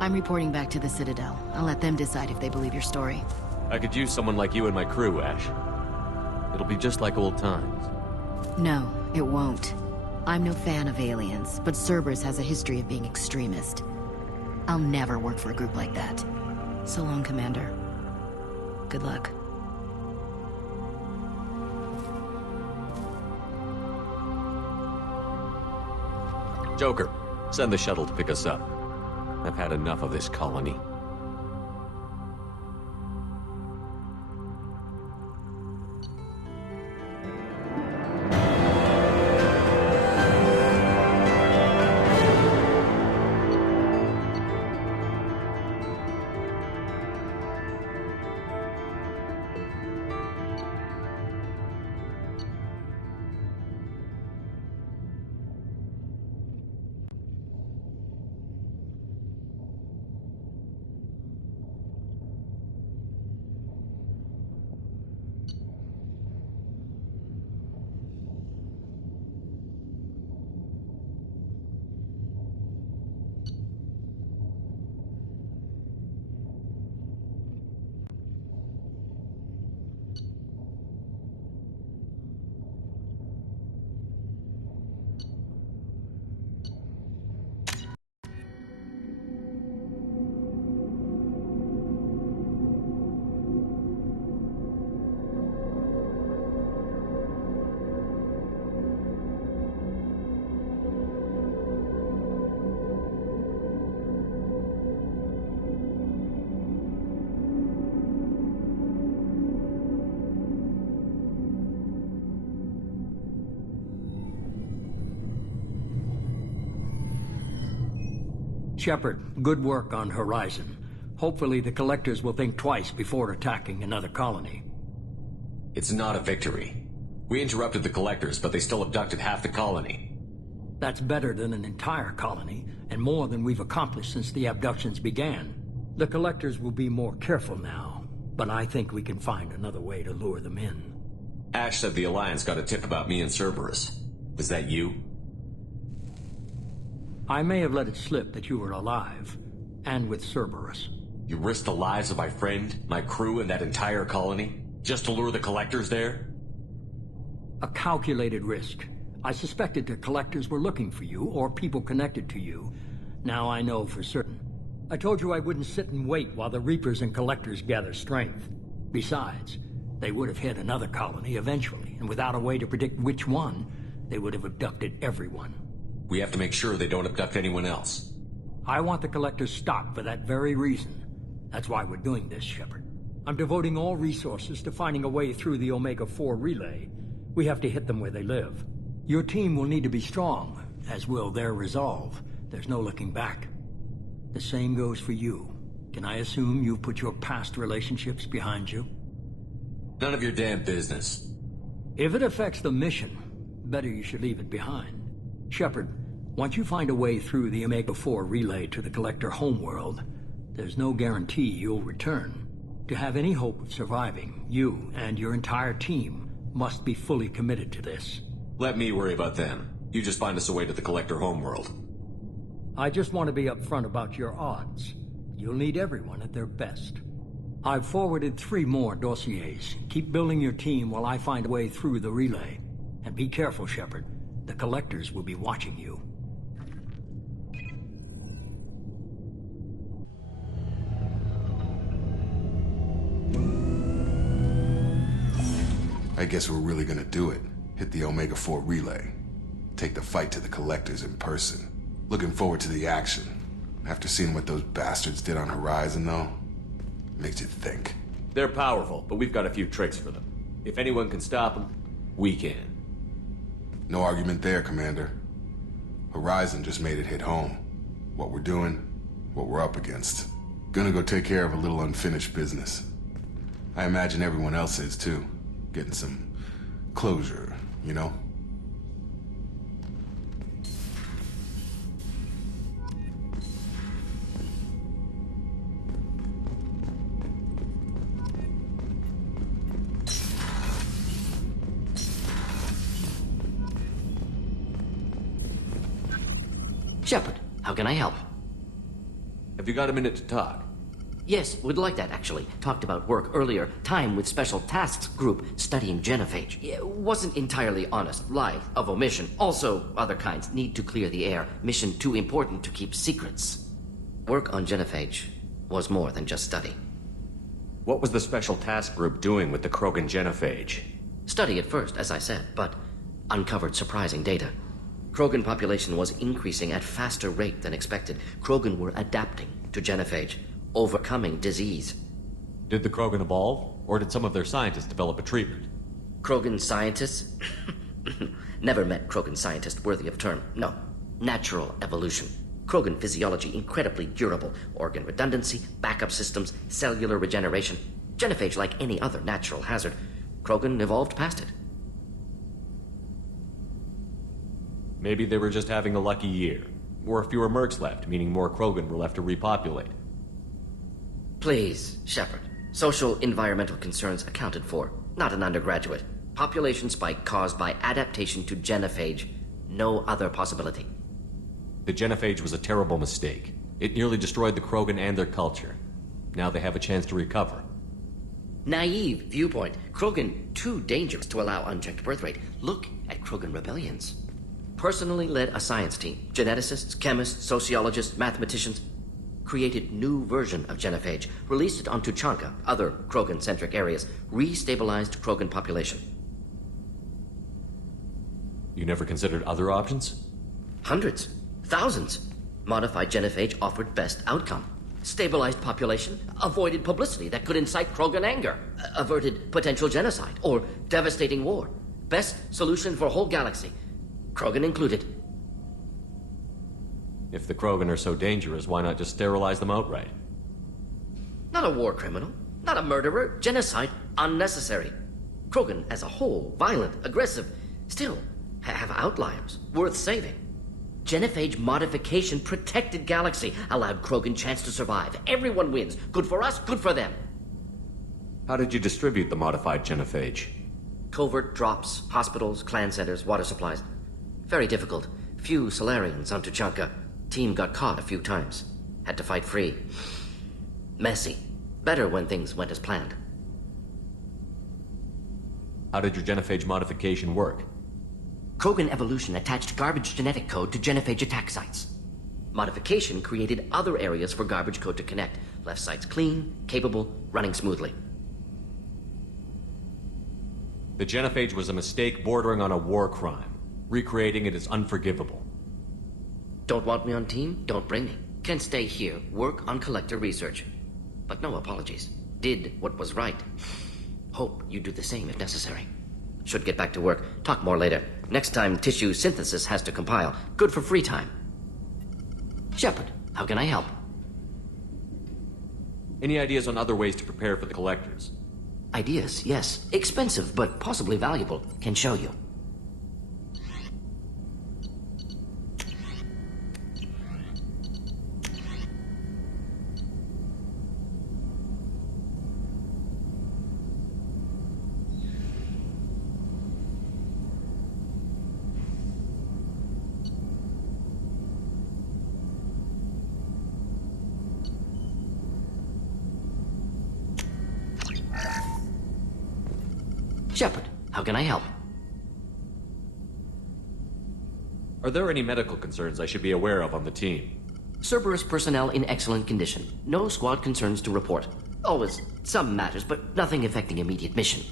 I'm reporting back to the Citadel. I'll let them decide if they believe your story. I could use someone like you in my crew, Ash. It'll be just like old times. No, it won't. I'm no fan of aliens, but Cerberus has a history of being extremist. I'll never work for a group like that. So long, Commander. Good luck. Joker, send the shuttle to pick us up. I've had enough of this colony. Shepard, good work on Horizon. Hopefully the Collectors will think twice before attacking another colony. It's not a victory. We interrupted the Collectors, but they still abducted half the colony. That's better than an entire colony, and more than we've accomplished since the abductions began. The Collectors will be more careful now, but I think we can find another way to lure them in. Ash said the Alliance got a tip about me and Cerberus. Was that you? I may have let it slip that you were alive, and with Cerberus. You risked the lives of my friend, my crew, and that entire colony, just to lure the Collectors there? A calculated risk. I suspected the Collectors were looking for you, or people connected to you. Now I know for certain. I told you I wouldn't sit and wait while the Reapers and Collectors gather strength. Besides, they would have hit another colony eventually, and without a way to predict which one, they would have abducted everyone. We have to make sure they don't abduct anyone else. I want the Collectors stopped for that very reason. That's why we're doing this, Shepard. I'm devoting all resources to finding a way through the Omega-4 relay. We have to hit them where they live. Your team will need to be strong, as will their resolve. There's no looking back. The same goes for you. Can I assume you've put your past relationships behind you? None of your damn business. If it affects the mission, better you should leave it behind. Shepard, once you find a way through the Omega-4 relay to the Collector homeworld, there's no guarantee you'll return. To have any hope of surviving, you and your entire team must be fully committed to this. Let me worry about them. You just find us a way to the Collector homeworld. I just want to be upfront about your odds. You'll need everyone at their best. I've forwarded 3 more dossiers. Keep building your team while I find a way through the relay. And be careful, Shepard. The Collectors will be watching you. I guess we're really gonna do it. Hit the Omega-4 relay. Take the fight to the Collectors in person. Looking forward to the action. After seeing what those bastards did on Horizon, though, makes you think. They're powerful, but we've got a few tricks for them. If anyone can stop them, we can. No argument there, Commander. Horizon just made it hit home. What we're doing, what we're up against. Gonna go take care of a little unfinished business. I imagine everyone else is too. Getting some closure, you know? Shepard, how can I help? Have you got a minute to talk? Yes, would like that, actually. Talked about work earlier. Time with Special Tasks Group studying genophage. It wasn't entirely honest. Lie of omission. Also, other kinds. Need to clear the air. Mission too important to keep secrets. Work on genophage was more than just study. What was the Special Task Group doing with the Krogan genophage? Study at first, as I said, but uncovered surprising data. Krogan population was increasing at faster rate than expected. Krogan were adapting to genophage, overcoming disease. Did the Krogan evolve, or did some of their scientists develop a treatment? Krogan scientists? Never met Krogan scientist worthy of term. No. Natural evolution. Krogan physiology incredibly durable. Organ redundancy, backup systems, cellular regeneration. Genophage like any other natural hazard. Krogan evolved past it. Maybe they were just having a lucky year. Or fewer mercs left, meaning more Krogan were left to repopulate. Please, Shepard. Social environmental concerns accounted for. Not an undergraduate. Population spike caused by adaptation to genophage. No other possibility. The genophage was a terrible mistake. It nearly destroyed the Krogan and their culture. Now they have a chance to recover. Naive viewpoint. Krogan too dangerous to allow unchecked birth rate. Look at Krogan rebellions. Personally led a science team. Geneticists, chemists, sociologists, mathematicians. Created new version of genophage. Released it on Tuchanka, other Krogan-centric areas. Restabilized Krogan population. You never considered other options? Hundreds. Thousands. Modified genophage offered best outcome. Stabilized population, avoided publicity that could incite Krogan anger, averted potential genocide, or devastating war. Best solution for whole galaxy. Krogan included. If the Krogan are so dangerous, why not just sterilize them outright? Not a war criminal, not a murderer. Genocide, unnecessary. Krogan as a whole, violent, aggressive, still have outliers, worth saving. Genophage modification protected galaxy, allowed Krogan chance to survive. Everyone wins. Good for us, good for them. How did you distribute the modified genophage? Covert drops, hospitals, clan centers, water supplies. Very difficult. Few Solarians on Tuchanka. Team got caught a few times. Had to fight free. Messy. Better when things went as planned. How did your genophage modification work? Krogan evolution attached garbage genetic code to genophage attack sites. Modification created other areas for garbage code to connect. Left sites clean, capable, running smoothly. The genophage was a mistake bordering on a war crime. Recreating it is unforgivable. Don't want me on team? Don't bring me. Can stay here, work on collector research. But no apologies. Did what was right. Hope you do the same if necessary. Should get back to work. Talk more later. Next time, tissue synthesis has to compile. Good for free time. Shepard, how can I help? Any ideas on other ways to prepare for the collectors? Ideas, yes. Expensive, but possibly valuable. Can show you. Shepard, how can I help? Are there any medical concerns I should be aware of on the team? Cerberus personnel in excellent condition. No squad concerns to report. Always some matters, but nothing affecting immediate mission.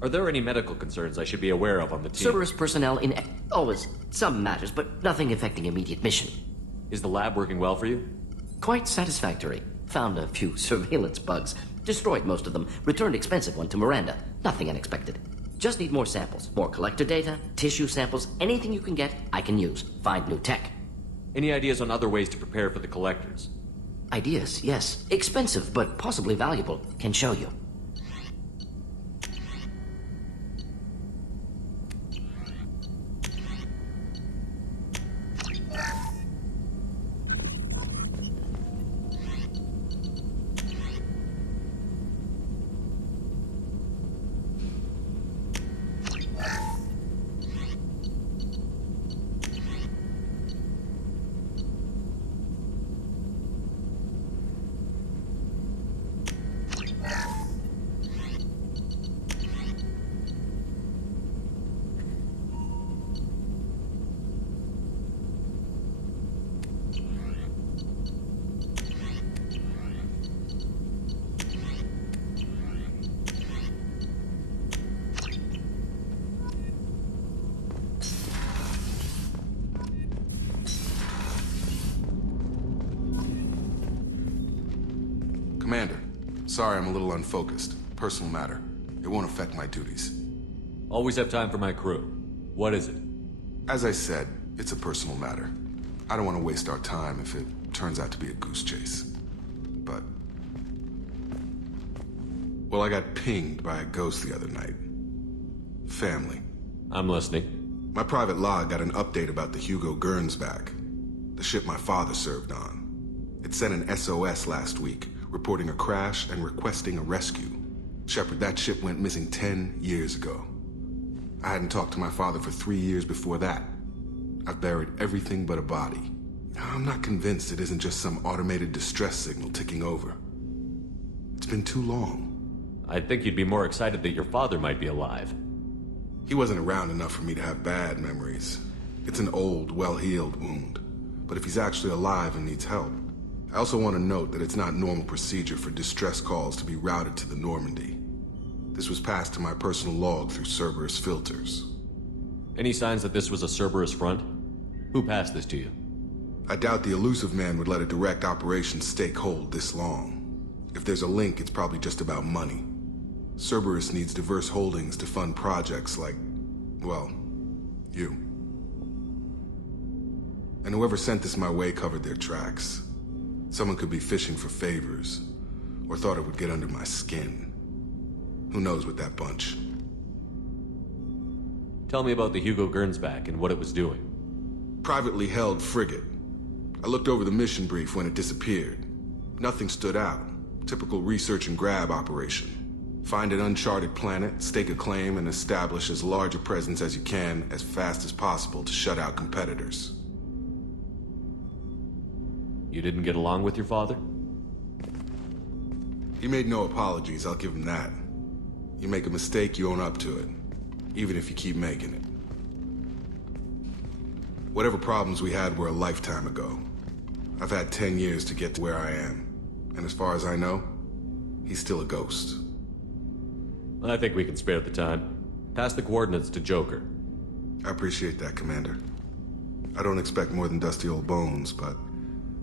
Are there any medical concerns I should be aware of on the team? Cerberus personnel in always some matters, but nothing affecting immediate mission. Is the lab working well for you? Quite satisfactory. Found a few surveillance bugs. Destroyed most of them. Returned expensive one to Miranda. Nothing unexpected. Just need more samples. More collector data, tissue samples, anything you can get, I can use. Find new tech. Any ideas on other ways to prepare for the collectors? Ideas, yes. Expensive, but possibly valuable. Can show you. Commander, sorry I'm a little unfocused. Personal matter. It won't affect my duties. Always have time for my crew. What is it? As I said, it's a personal matter. I don't want to waste our time if it turns out to be a goose chase. But... well, I got pinged by a ghost the other night. Family. I'm listening. My private log got an update about the Hugo Gernsback, the ship my father served on. It sent an SOS last week, reporting a crash and requesting a rescue. Shepard, that ship went missing 10 years ago. I hadn't talked to my father for 3 years before that. I've buried everything but a body. I'm not convinced it isn't just some automated distress signal ticking over. It's been too long. I'd think you'd be more excited that your father might be alive. He wasn't around enough for me to have bad memories. It's an old, well-healed wound. But if he's actually alive and needs help, I also want to note that it's not normal procedure for distress calls to be routed to the Normandy. This was passed to my personal log through Cerberus filters. Any signs that this was a Cerberus front? Who passed this to you? I doubt the elusive man would let a direct operation stake hold this long. If there's a link, it's probably just about money. Cerberus needs diverse holdings to fund projects like, well, you. And whoever sent this my way covered their tracks. Someone could be fishing for favors, or thought it would get under my skin. Who knows with that bunch? Tell me about the Hugo Gernsback and what it was doing. Privately held frigate. I looked over the mission brief when it disappeared. Nothing stood out. Typical research and grab operation. Find an uncharted planet, stake a claim, and establish as large a presence as you can as fast as possible to shut out competitors. You didn't get along with your father? He made no apologies, I'll give him that. You make a mistake, you own up to it. Even if you keep making it. Whatever problems we had were a lifetime ago. I've had 10 years to get to where I am. And as far as I know, he's still a ghost. I think we can spare the time. Pass the coordinates to Joker. I appreciate that, Commander. I don't expect more than dusty old bones, but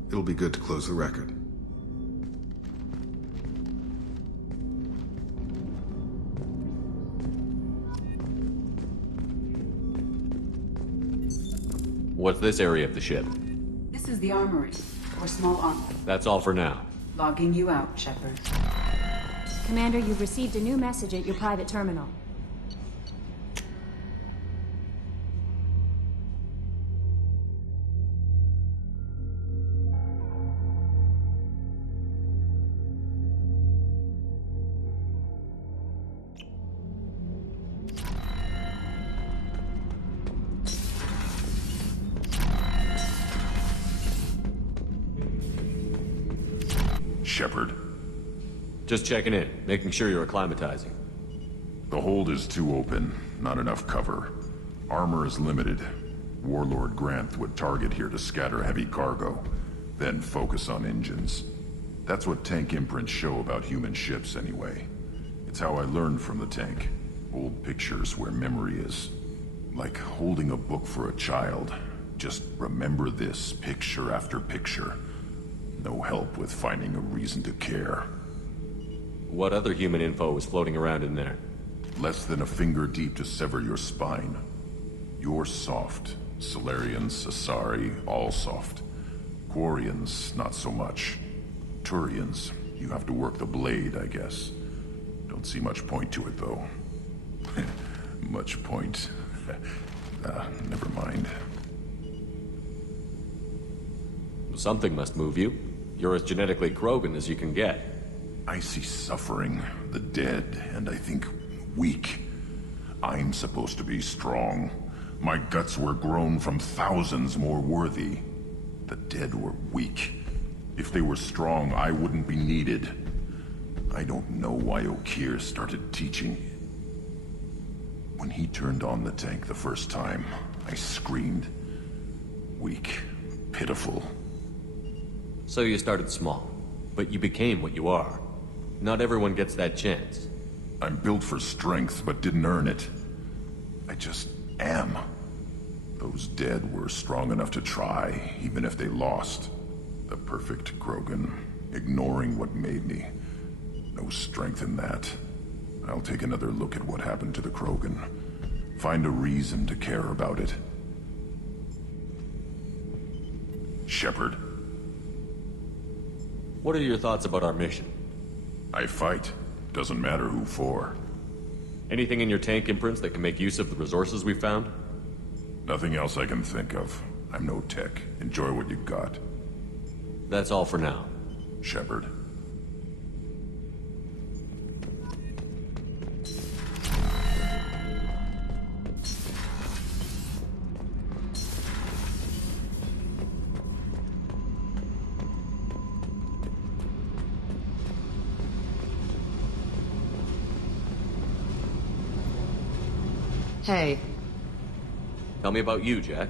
it'll be good to close the record. What's this area of the ship? This is the armory, or small armory. That's all for now. Logging you out, Shepard. Commander, you've received a new message at your private terminal. Shepard. Just checking in, making sure you're acclimatizing. The hold is too open, not enough cover. Armor is limited. Warlord Granth would target here to scatter heavy cargo, then focus on engines. That's what tank imprints show about human ships anyway. It's how I learned from the tank. Old pictures where memory is. Like holding a book for a child. Just remember this, picture after picture. No help with finding a reason to care. What other human info was floating around in there? Less than a finger deep to sever your spine. You're soft. Solarians, Asari, all soft. Quarians, not so much. Turians, you have to work the blade, I guess. Don't see much point to it, though. Much point. Never mind. Something must move you. You're as genetically Krogan as you can get. I see suffering, the dead, and I think weak. I'm supposed to be strong. My guts were grown from thousands more worthy. The dead were weak. If they were strong, I wouldn't be needed. I don't know why Okir started teaching. When he turned on the tank the first time, I screamed. Weak, pitiful. So you started small, but you became what you are. Not everyone gets that chance. I'm built for strength, but didn't earn it. I just am. Those dead were strong enough to try, even if they lost. The perfect Krogan. ignoring what made me. No strength in that. I'll take another look at what happened to the Krogan. Find a reason to care about it. Shepard. What are your thoughts about our mission? I fight. Doesn't matter who for. Anything in your tank imprints that can make use of the resources we found? Nothing else I can think of. I'm no tech. Enjoy what you got. That's all for now. Shepard. Hey. Tell me about you, Jack.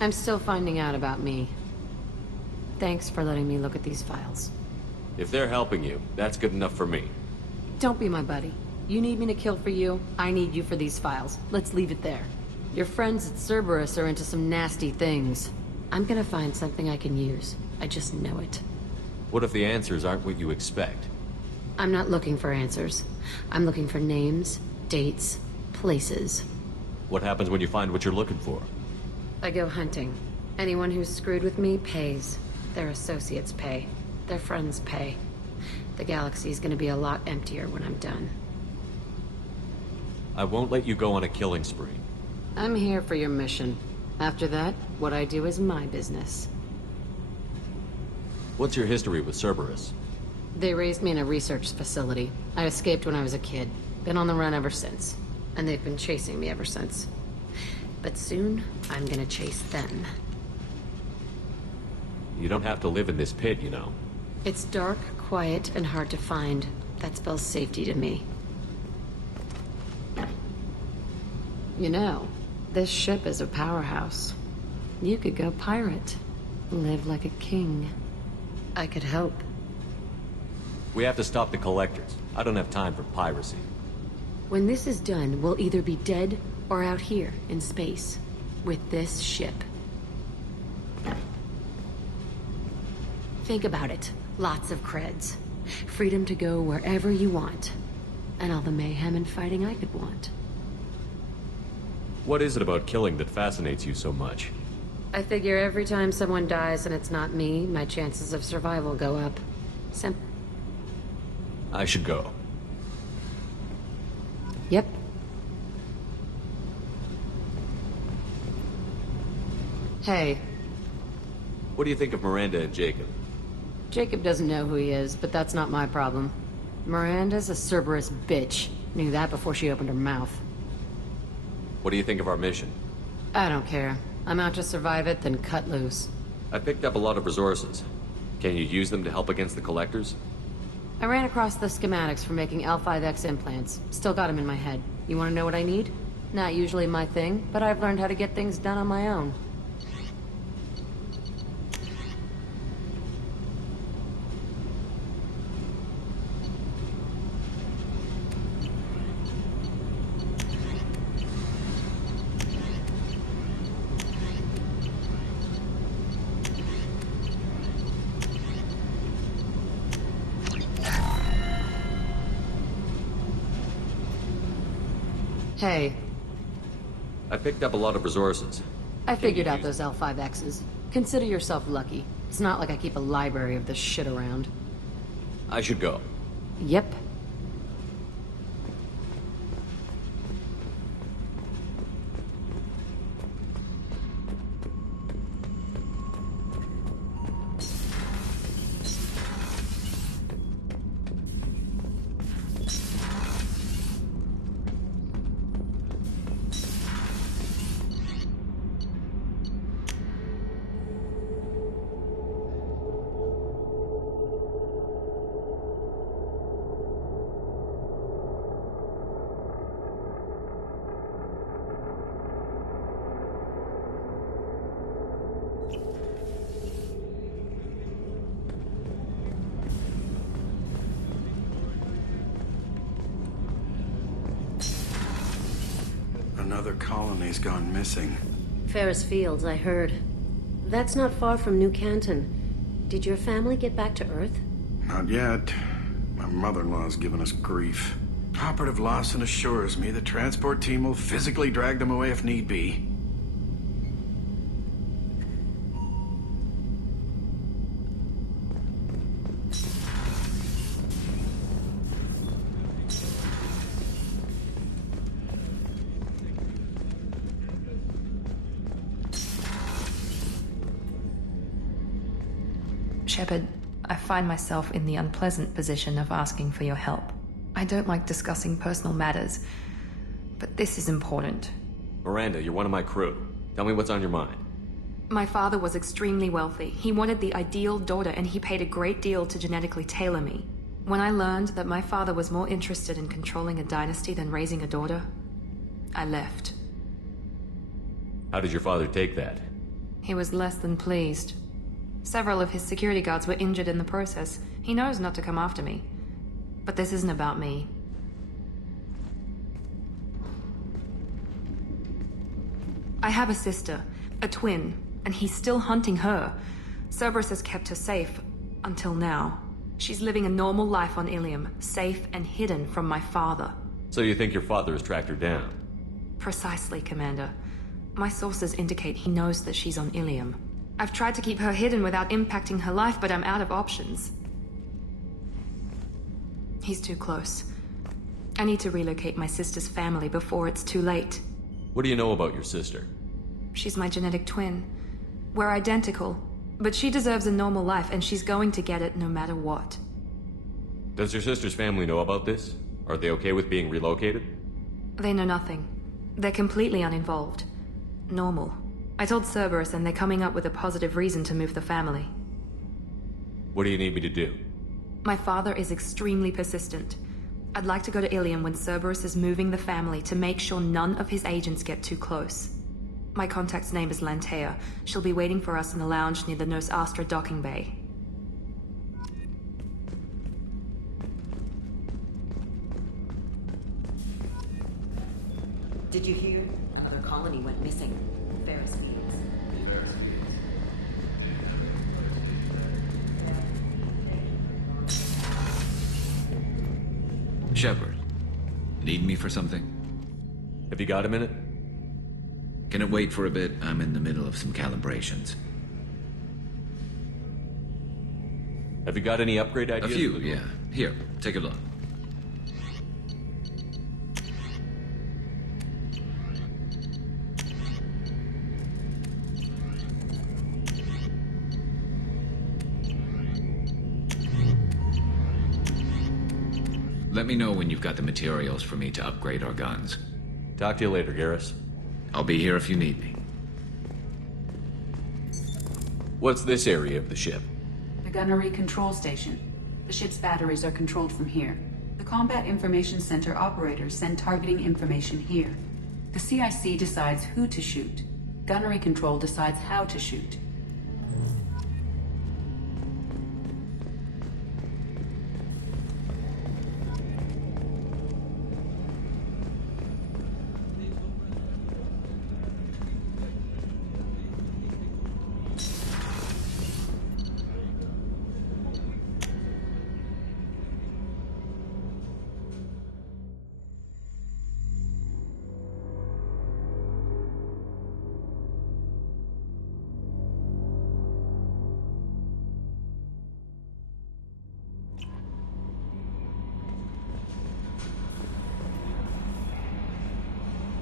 I'm still finding out about me. Thanks for letting me look at these files. If they're helping you, that's good enough for me. Don't be my buddy. You need me to kill for you, I need you for these files. Let's leave it there. Your friends at Cerberus are into some nasty things. I'm gonna find something I can use. I just know it. What if the answers aren't what you expect? I'm not looking for answers. I'm looking for names, dates, places. What happens when you find what you're looking for? I go hunting. Anyone who's screwed with me pays. Their associates pay. Their friends pay. The galaxy's gonna be a lot emptier when I'm done. I won't let you go on a killing spree. I'm here for your mission. After that, what I do is my business. What's your history with Cerberus? They raised me in a research facility. I escaped when I was a kid. Been on the run ever since. And they've been chasing me ever since. But soon, I'm gonna chase them. You don't have to live in this pit, you know. It's dark, quiet, and hard to find. That spells safety to me. You know, this ship is a powerhouse. You could go pirate. Live like a king. I could help. We have to stop the collectors. I don't have time for piracy. When this is done, we'll either be dead or out here in space with this ship. Think about it. Lots of creds. Freedom to go wherever you want. And all the mayhem and fighting I could want. What is it about killing that fascinates you so much? I figure every time someone dies and it's not me, my chances of survival go up. I should go. Yep. Hey. What do you think of Miranda and Jacob? Jacob doesn't know who he is, but that's not my problem. Miranda's a Cerberus bitch. Knew that before she opened her mouth. What do you think of our mission? I don't care. I'm out to survive it, then cut loose. I picked up a lot of resources. Can you use them to help against the collectors? I ran across the schematics for making L5X implants. Still got them in my head. You want to know what I need? Not usually my thing, but I've learned how to get things done on my own. Hey. I picked up a lot of resources. I figured out those L5Xs. Consider yourself lucky. It's not like I keep a library of this shit around. I should go. Yep. Another colony's gone missing. Ferris Fields, I heard. That's not far from New Canton. Did your family get back to Earth? Not yet. My mother-in-law's given us grief. Operative Lawson assures me the transport team will physically drag them away if need be. Shepard, I find myself in the unpleasant position of asking for your help. I don't like discussing personal matters, but this is important. Miranda, you're one of my crew. Tell me what's on your mind. My father was extremely wealthy. He wanted the ideal daughter, and he paid a great deal to genetically tailor me. When I learned that my father was more interested in controlling a dynasty than raising a daughter, I left. How did your father take that? He was less than pleased. Several of his security guards were injured in the process. He knows not to come after me. But this isn't about me. I have a sister, a twin, and he's still hunting her. Cerberus has kept her safe, until now. She's living a normal life on Ilium, safe and hidden from my father. So you think your father has tracked her down? Precisely, Commander. My sources indicate he knows that she's on Ilium. I've tried to keep her hidden without impacting her life, but I'm out of options. He's too close. I need to relocate my sister's family before it's too late. What do you know about your sister? She's my genetic twin. We're identical, but she deserves a normal life, and she's going to get it no matter what. Does your sister's family know about this? Are they okay with being relocated? They know nothing. They're completely uninvolved. Normal. I told Cerberus, and they're coming up with a positive reason to move the family. What do you need me to do? My father is extremely persistent. I'd like to go to Ilium when Cerberus is moving the family to make sure none of his agents get too close. My contact's name is Lantea. She'll be waiting for us in the lounge near the Nos Astra docking bay. Did you hear? Another colony went missing. Ferris Gates. Shepard, need me for something? Have you got a minute? Can it wait for a bit? I'm in the middle of some calibrations. Have you got any upgrade ideas? A few, yeah. Here, take a look. Let me know when you've got the materials for me to upgrade our guns. Talk to you later, Garrus. I'll be here if you need me. What's this area of the ship? The gunnery control station. The ship's batteries are controlled from here. The Combat Information Center operators send targeting information here. The CIC decides who to shoot. Gunnery control decides how to shoot.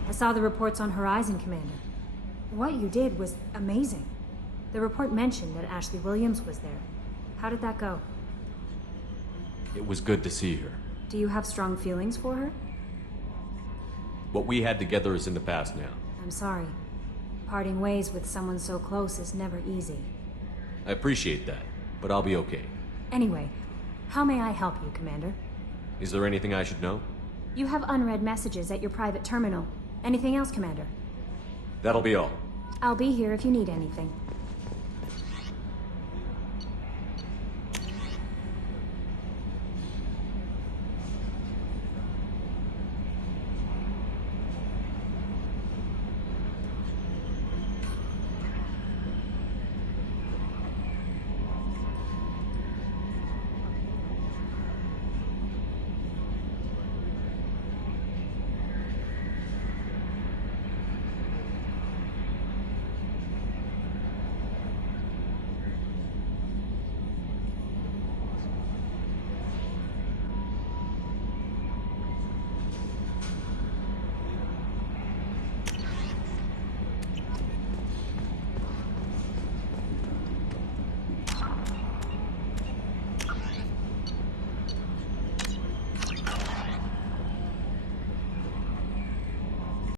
I saw the reports on Horizon, Commander. What you did was amazing. The report mentioned that Ashley Williams was there. How did that go? It was good to see her. Do you have strong feelings for her? What we had together is in the past now. I'm sorry. Parting ways with someone so close is never easy. I appreciate that, but I'll be okay. Anyway, how may I help you, Commander? Is there anything I should know? You have unread messages at your private terminal. Anything else, Commander? That'll be all. I'll be here if you need anything.